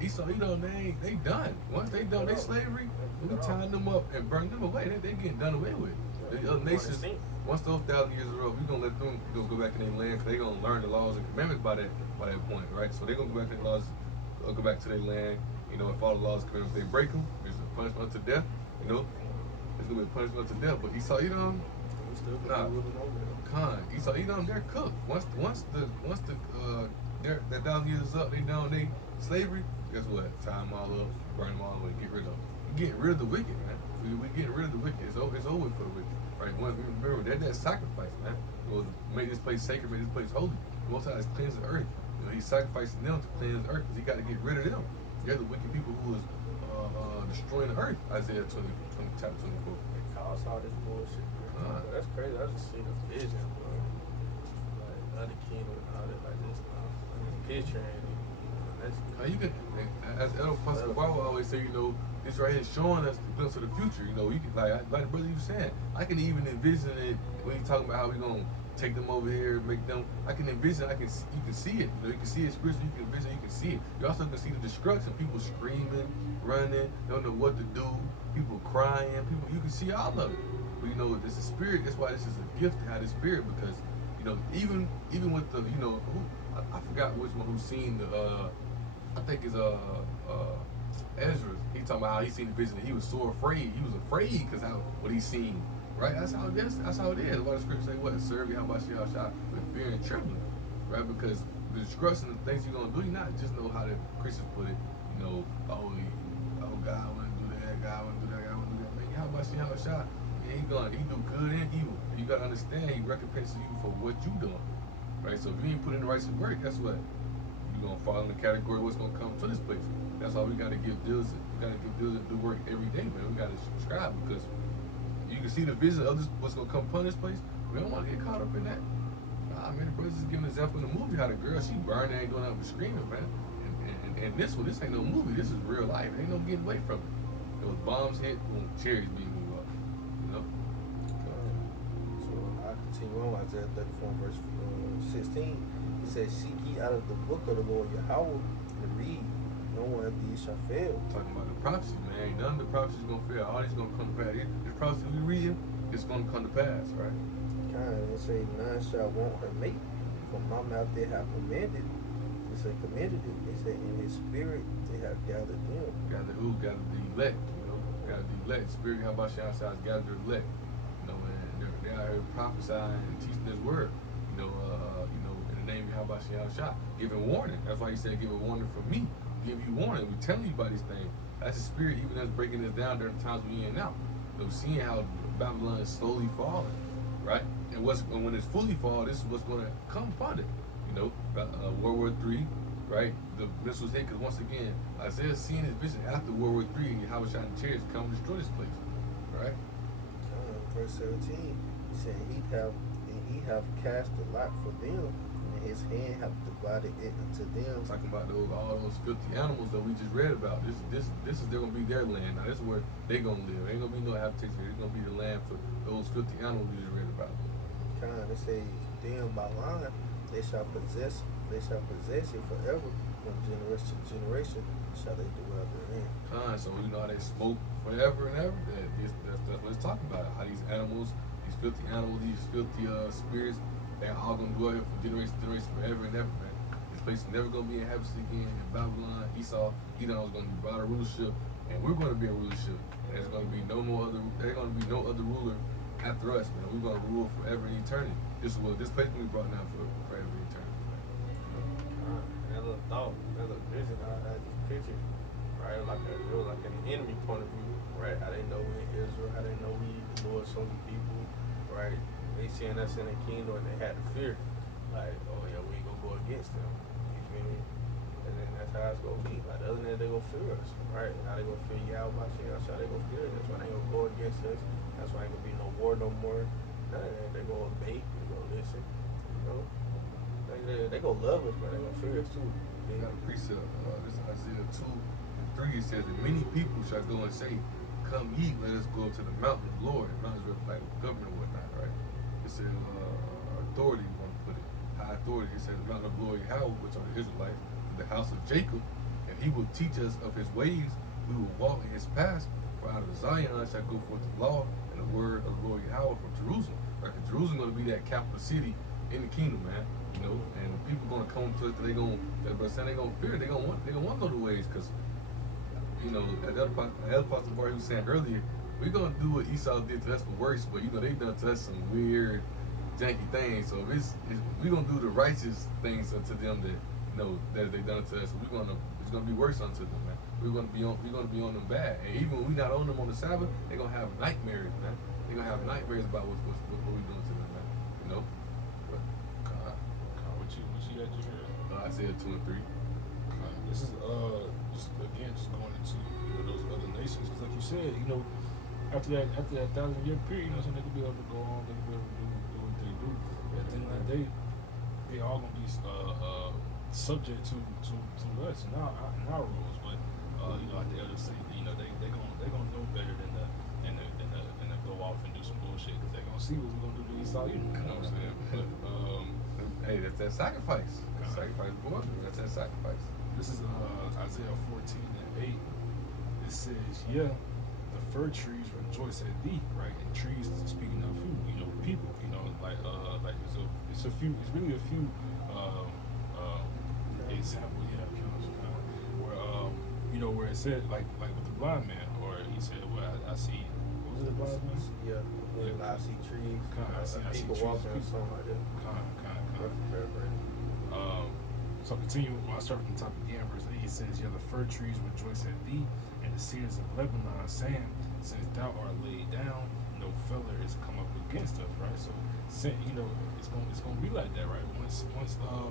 Esau, they done. Once they done their slavery, we can tie them up and burn them away. They getting done away with. The other nations, once those 1,000 years are up, we gonna let them go back in their land because they gonna learn the laws and commandments by that point, right? So they gonna go back to their laws, go back to their land, and follow the laws and commandments. If they break them, there's a punishment unto death. It's gonna be a punishment unto death. But Esau, Esau, they're cooked. Once the that 1,000 years is up, they done they slavery. Guess what? Tie them all up, burn them all away, get rid of them. We're getting rid of the wicked, man. We're getting rid of the wicked. It's over for the wicked, right? Remember that sacrifice, man. It was make this place sacred, make this place holy. Most of us cleanse the earth. He's sacrificing them to cleanse the earth because he got to get rid of them. They're the wicked people who was destroying the earth. Isaiah 20 chapter 24. it caused all this bullshit. That's crazy. I just see the vision, bro. Like other kingdom and all that like this. Picture and You can, as El Pascual always say, this right here is showing us the glimpse of the future. You can like the brother you was saying, I can even envision it when you talking about how we gonna take them over here, make them. I can envision. You can see it. You can see it spiritually. You can envision. You can see it. You also can see the destruction. People screaming, running, don't know what to do. People crying. You can see all of it. But this is spirit. That's why this is a gift to have this spirit because even with the I forgot which one who seen the I think it's Ezra. He talking about how he seen the vision and he was so afraid. He was afraid because what he seen, right? That's how it is. Why the scripture say what? Serve you, how about you, with fear and trembling, right? Because the destruction of things you're gonna do, you not just know how the Christians put it, oh God, I wanna do that, God, I wanna do that, God, I wanna do that. Man, how about you, he do good and evil. You gotta understand he recompenses you for what you doing. Right? So if you ain't put in the righteous work, guess what? You're gonna fall in the category of what's gonna come to this place. That's why we gotta give diligent. We gotta give diligent do work every day, man. We gotta subscribe because you can see the vision of this, what's gonna come upon this place. We don't wanna get caught up in that. Nah, man, the brother's just giving an example in the movie how the girl, she burning, ain't doing nothing but screaming, man. And this one, this ain't no movie, this is real life. Ain't no getting away from it. There was bombs hit, boom, chariots being moved up. So I continue on, Isaiah 34 verse 16. He says, seek ye out of the book of the Lord Yahweh and read. No one of these shall fail. Talking about the prophecy, man. Ain't none of the prophecies gonna fail. All these gonna come to pass. This prophecy we reading, it's gonna come to pass, right? It say, none shall want her mate. From my mouth they have commanded. It say, commended it. They say, in his spirit they have gathered him. Gathered who? Gathered the elect, Gathered the elect. Spirit, how about you outside? Gathered the elect. And they're out here prophesying and teaching this word. In the name of Yahweh Shah, giving warning. That's why he said, give a warning from me. Give you warning. We telling you about these things. That's the spirit, even that's breaking this down during the times we in now. Seeing how Babylon is slowly falling, right? And when it's fully fall, this is what's going to come upon it. World War III, right? The missiles hit, because once again, Isaiah seeing his vision after World War III, and how shot in chariots come destroy this place, right? Verse 17, he said, he have cast the lot for them, and his hand have divided it unto them. Talking about all those filthy animals that we just read about. This is they're gonna be their land. Now this is where they gonna live. Ain't gonna be no habitation. It's gonna be the land for those filthy animals we just read about. They say, them by line they shall possess it forever. From generation to generation shall they dwell therein. So how they smoke forever and ever. That's what it's talking about. How these animals, these filthy animals, these filthy spirits, they're all gonna dwell here from generation to generation forever and ever, man. This place is never gonna be inhabited again. In Babylon, Esau, Edom is gonna be brought a rulership, and we're gonna be a rulership. And there's gonna be no other ruler after us, man. We're gonna rule forever and eternity. This place will be brought down for forever and eternity, man. That little thought, that little vision, I just pictured, right? It was like an enemy point of view, right? How they know we in Israel, how they know we the Lord's chosen people, right? They seeing us in the kingdom and they had to fear, like, oh yeah, we ain't gonna go against them. You feel me? And then that's how it's gonna be. Like, other than that, they gonna fear us, right? How they gonna fear Yahweh, how they gonna fear us. That's why they gonna go against us. That's why ain't gonna be no war no more. None of that. They gonna obey. They gonna listen. They gonna love us, but they gonna fear us too. They got a precept. This is Isaiah 2:3. It says that many people shall go and say, "Come ye, let us go to the mountain of the Lord." And not just like government or whatnot, right? It says authority. You want to put it high authority. It says the mountain of glory, Yahweh, which are the Israelites, the house of Jacob, and he will teach us of his ways. We will walk in his paths. For out of Zion shall go forth the law and the word of the Lord Yahweh from Jerusalem. Right? Because Jerusalem going to be that capital city in the kingdom, man. And people gonna come to us. They gonna fear. They gonna want to know the ways, because at the other part of the bar he was saying earlier, we're gonna do what Esau did to us for worse, but they done to us some weird, janky things. So we gonna do the righteous things unto them that they done to us. So it's gonna be worse unto them, man. We're gonna be on them bad, and even when we not on them on the Sabbath, they gonna have nightmares, man. They gonna have nightmares about what we doing to them, man. What you got you heard? Isaiah 2 and 3. This is just going into those other nations, because like you said, after that 1,000-year period, so they could be able to go on, they could be able to do what they do. At the end of the day, they all gonna be subject to us and our rules. But at the other state, they gonna know better than to go off and do some bullshit, because they gonna see what we're gonna do to Esau. You know what I'm saying? But hey, that's that sacrifice. Sacrifice, boy. That's that sacrifice. this is Isaiah 14:8. It says, "Yeah, the fir trees rejoice at thee," right? And trees, speaking of who, people. It's really a few examples. Where where it said like with the blind man, or he said, "Well, I see." What was to the blind man? Yeah, when I see trees, I see people trees, walking or people. something like that. Very. So continue. I start from the top again. Verse 8 it says, "Yeah, the fir trees rejoice at thee, and the cedars of Lebanon, saying, since thou art laid down, no feller is come up against us." Right. So, you know, it's gonna be like that, right? Once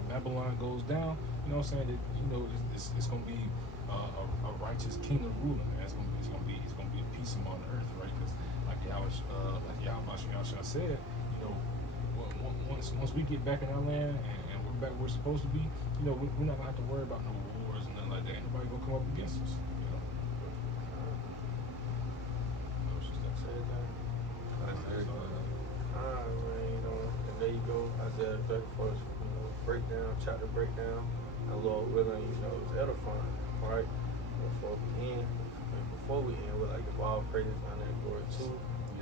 Babylon goes down, you know what I'm saying? That, you know, it's gonna be a righteous kingdom ruling. And it's gonna be a peace among the earth, right? Because like Yahweh said, you know, once we get back in our land and we're back where we're supposed to be, you know, we're not gonna have to worry about no wars and nothing like that. Ain't nobody gonna come up against us, you know. That was just that. That's everything. Alright, man, you know, and there you go. Isaiah 34, you know, breakdown, chapter breakdown. And Lord willing, you know, it's edifying, right? Before we end, we'd like to give all praise, honor, and glory to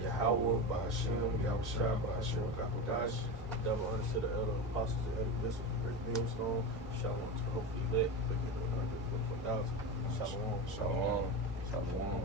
Yahweh, Ba'ashem, Yahweh Shai, Ba'ashem, Kakodash, double honor to the elder apostles and elder bishops, the great millstone. Shalom to the hopefully elect, beginning of 144,000. Shalom. Shalom. Shalom.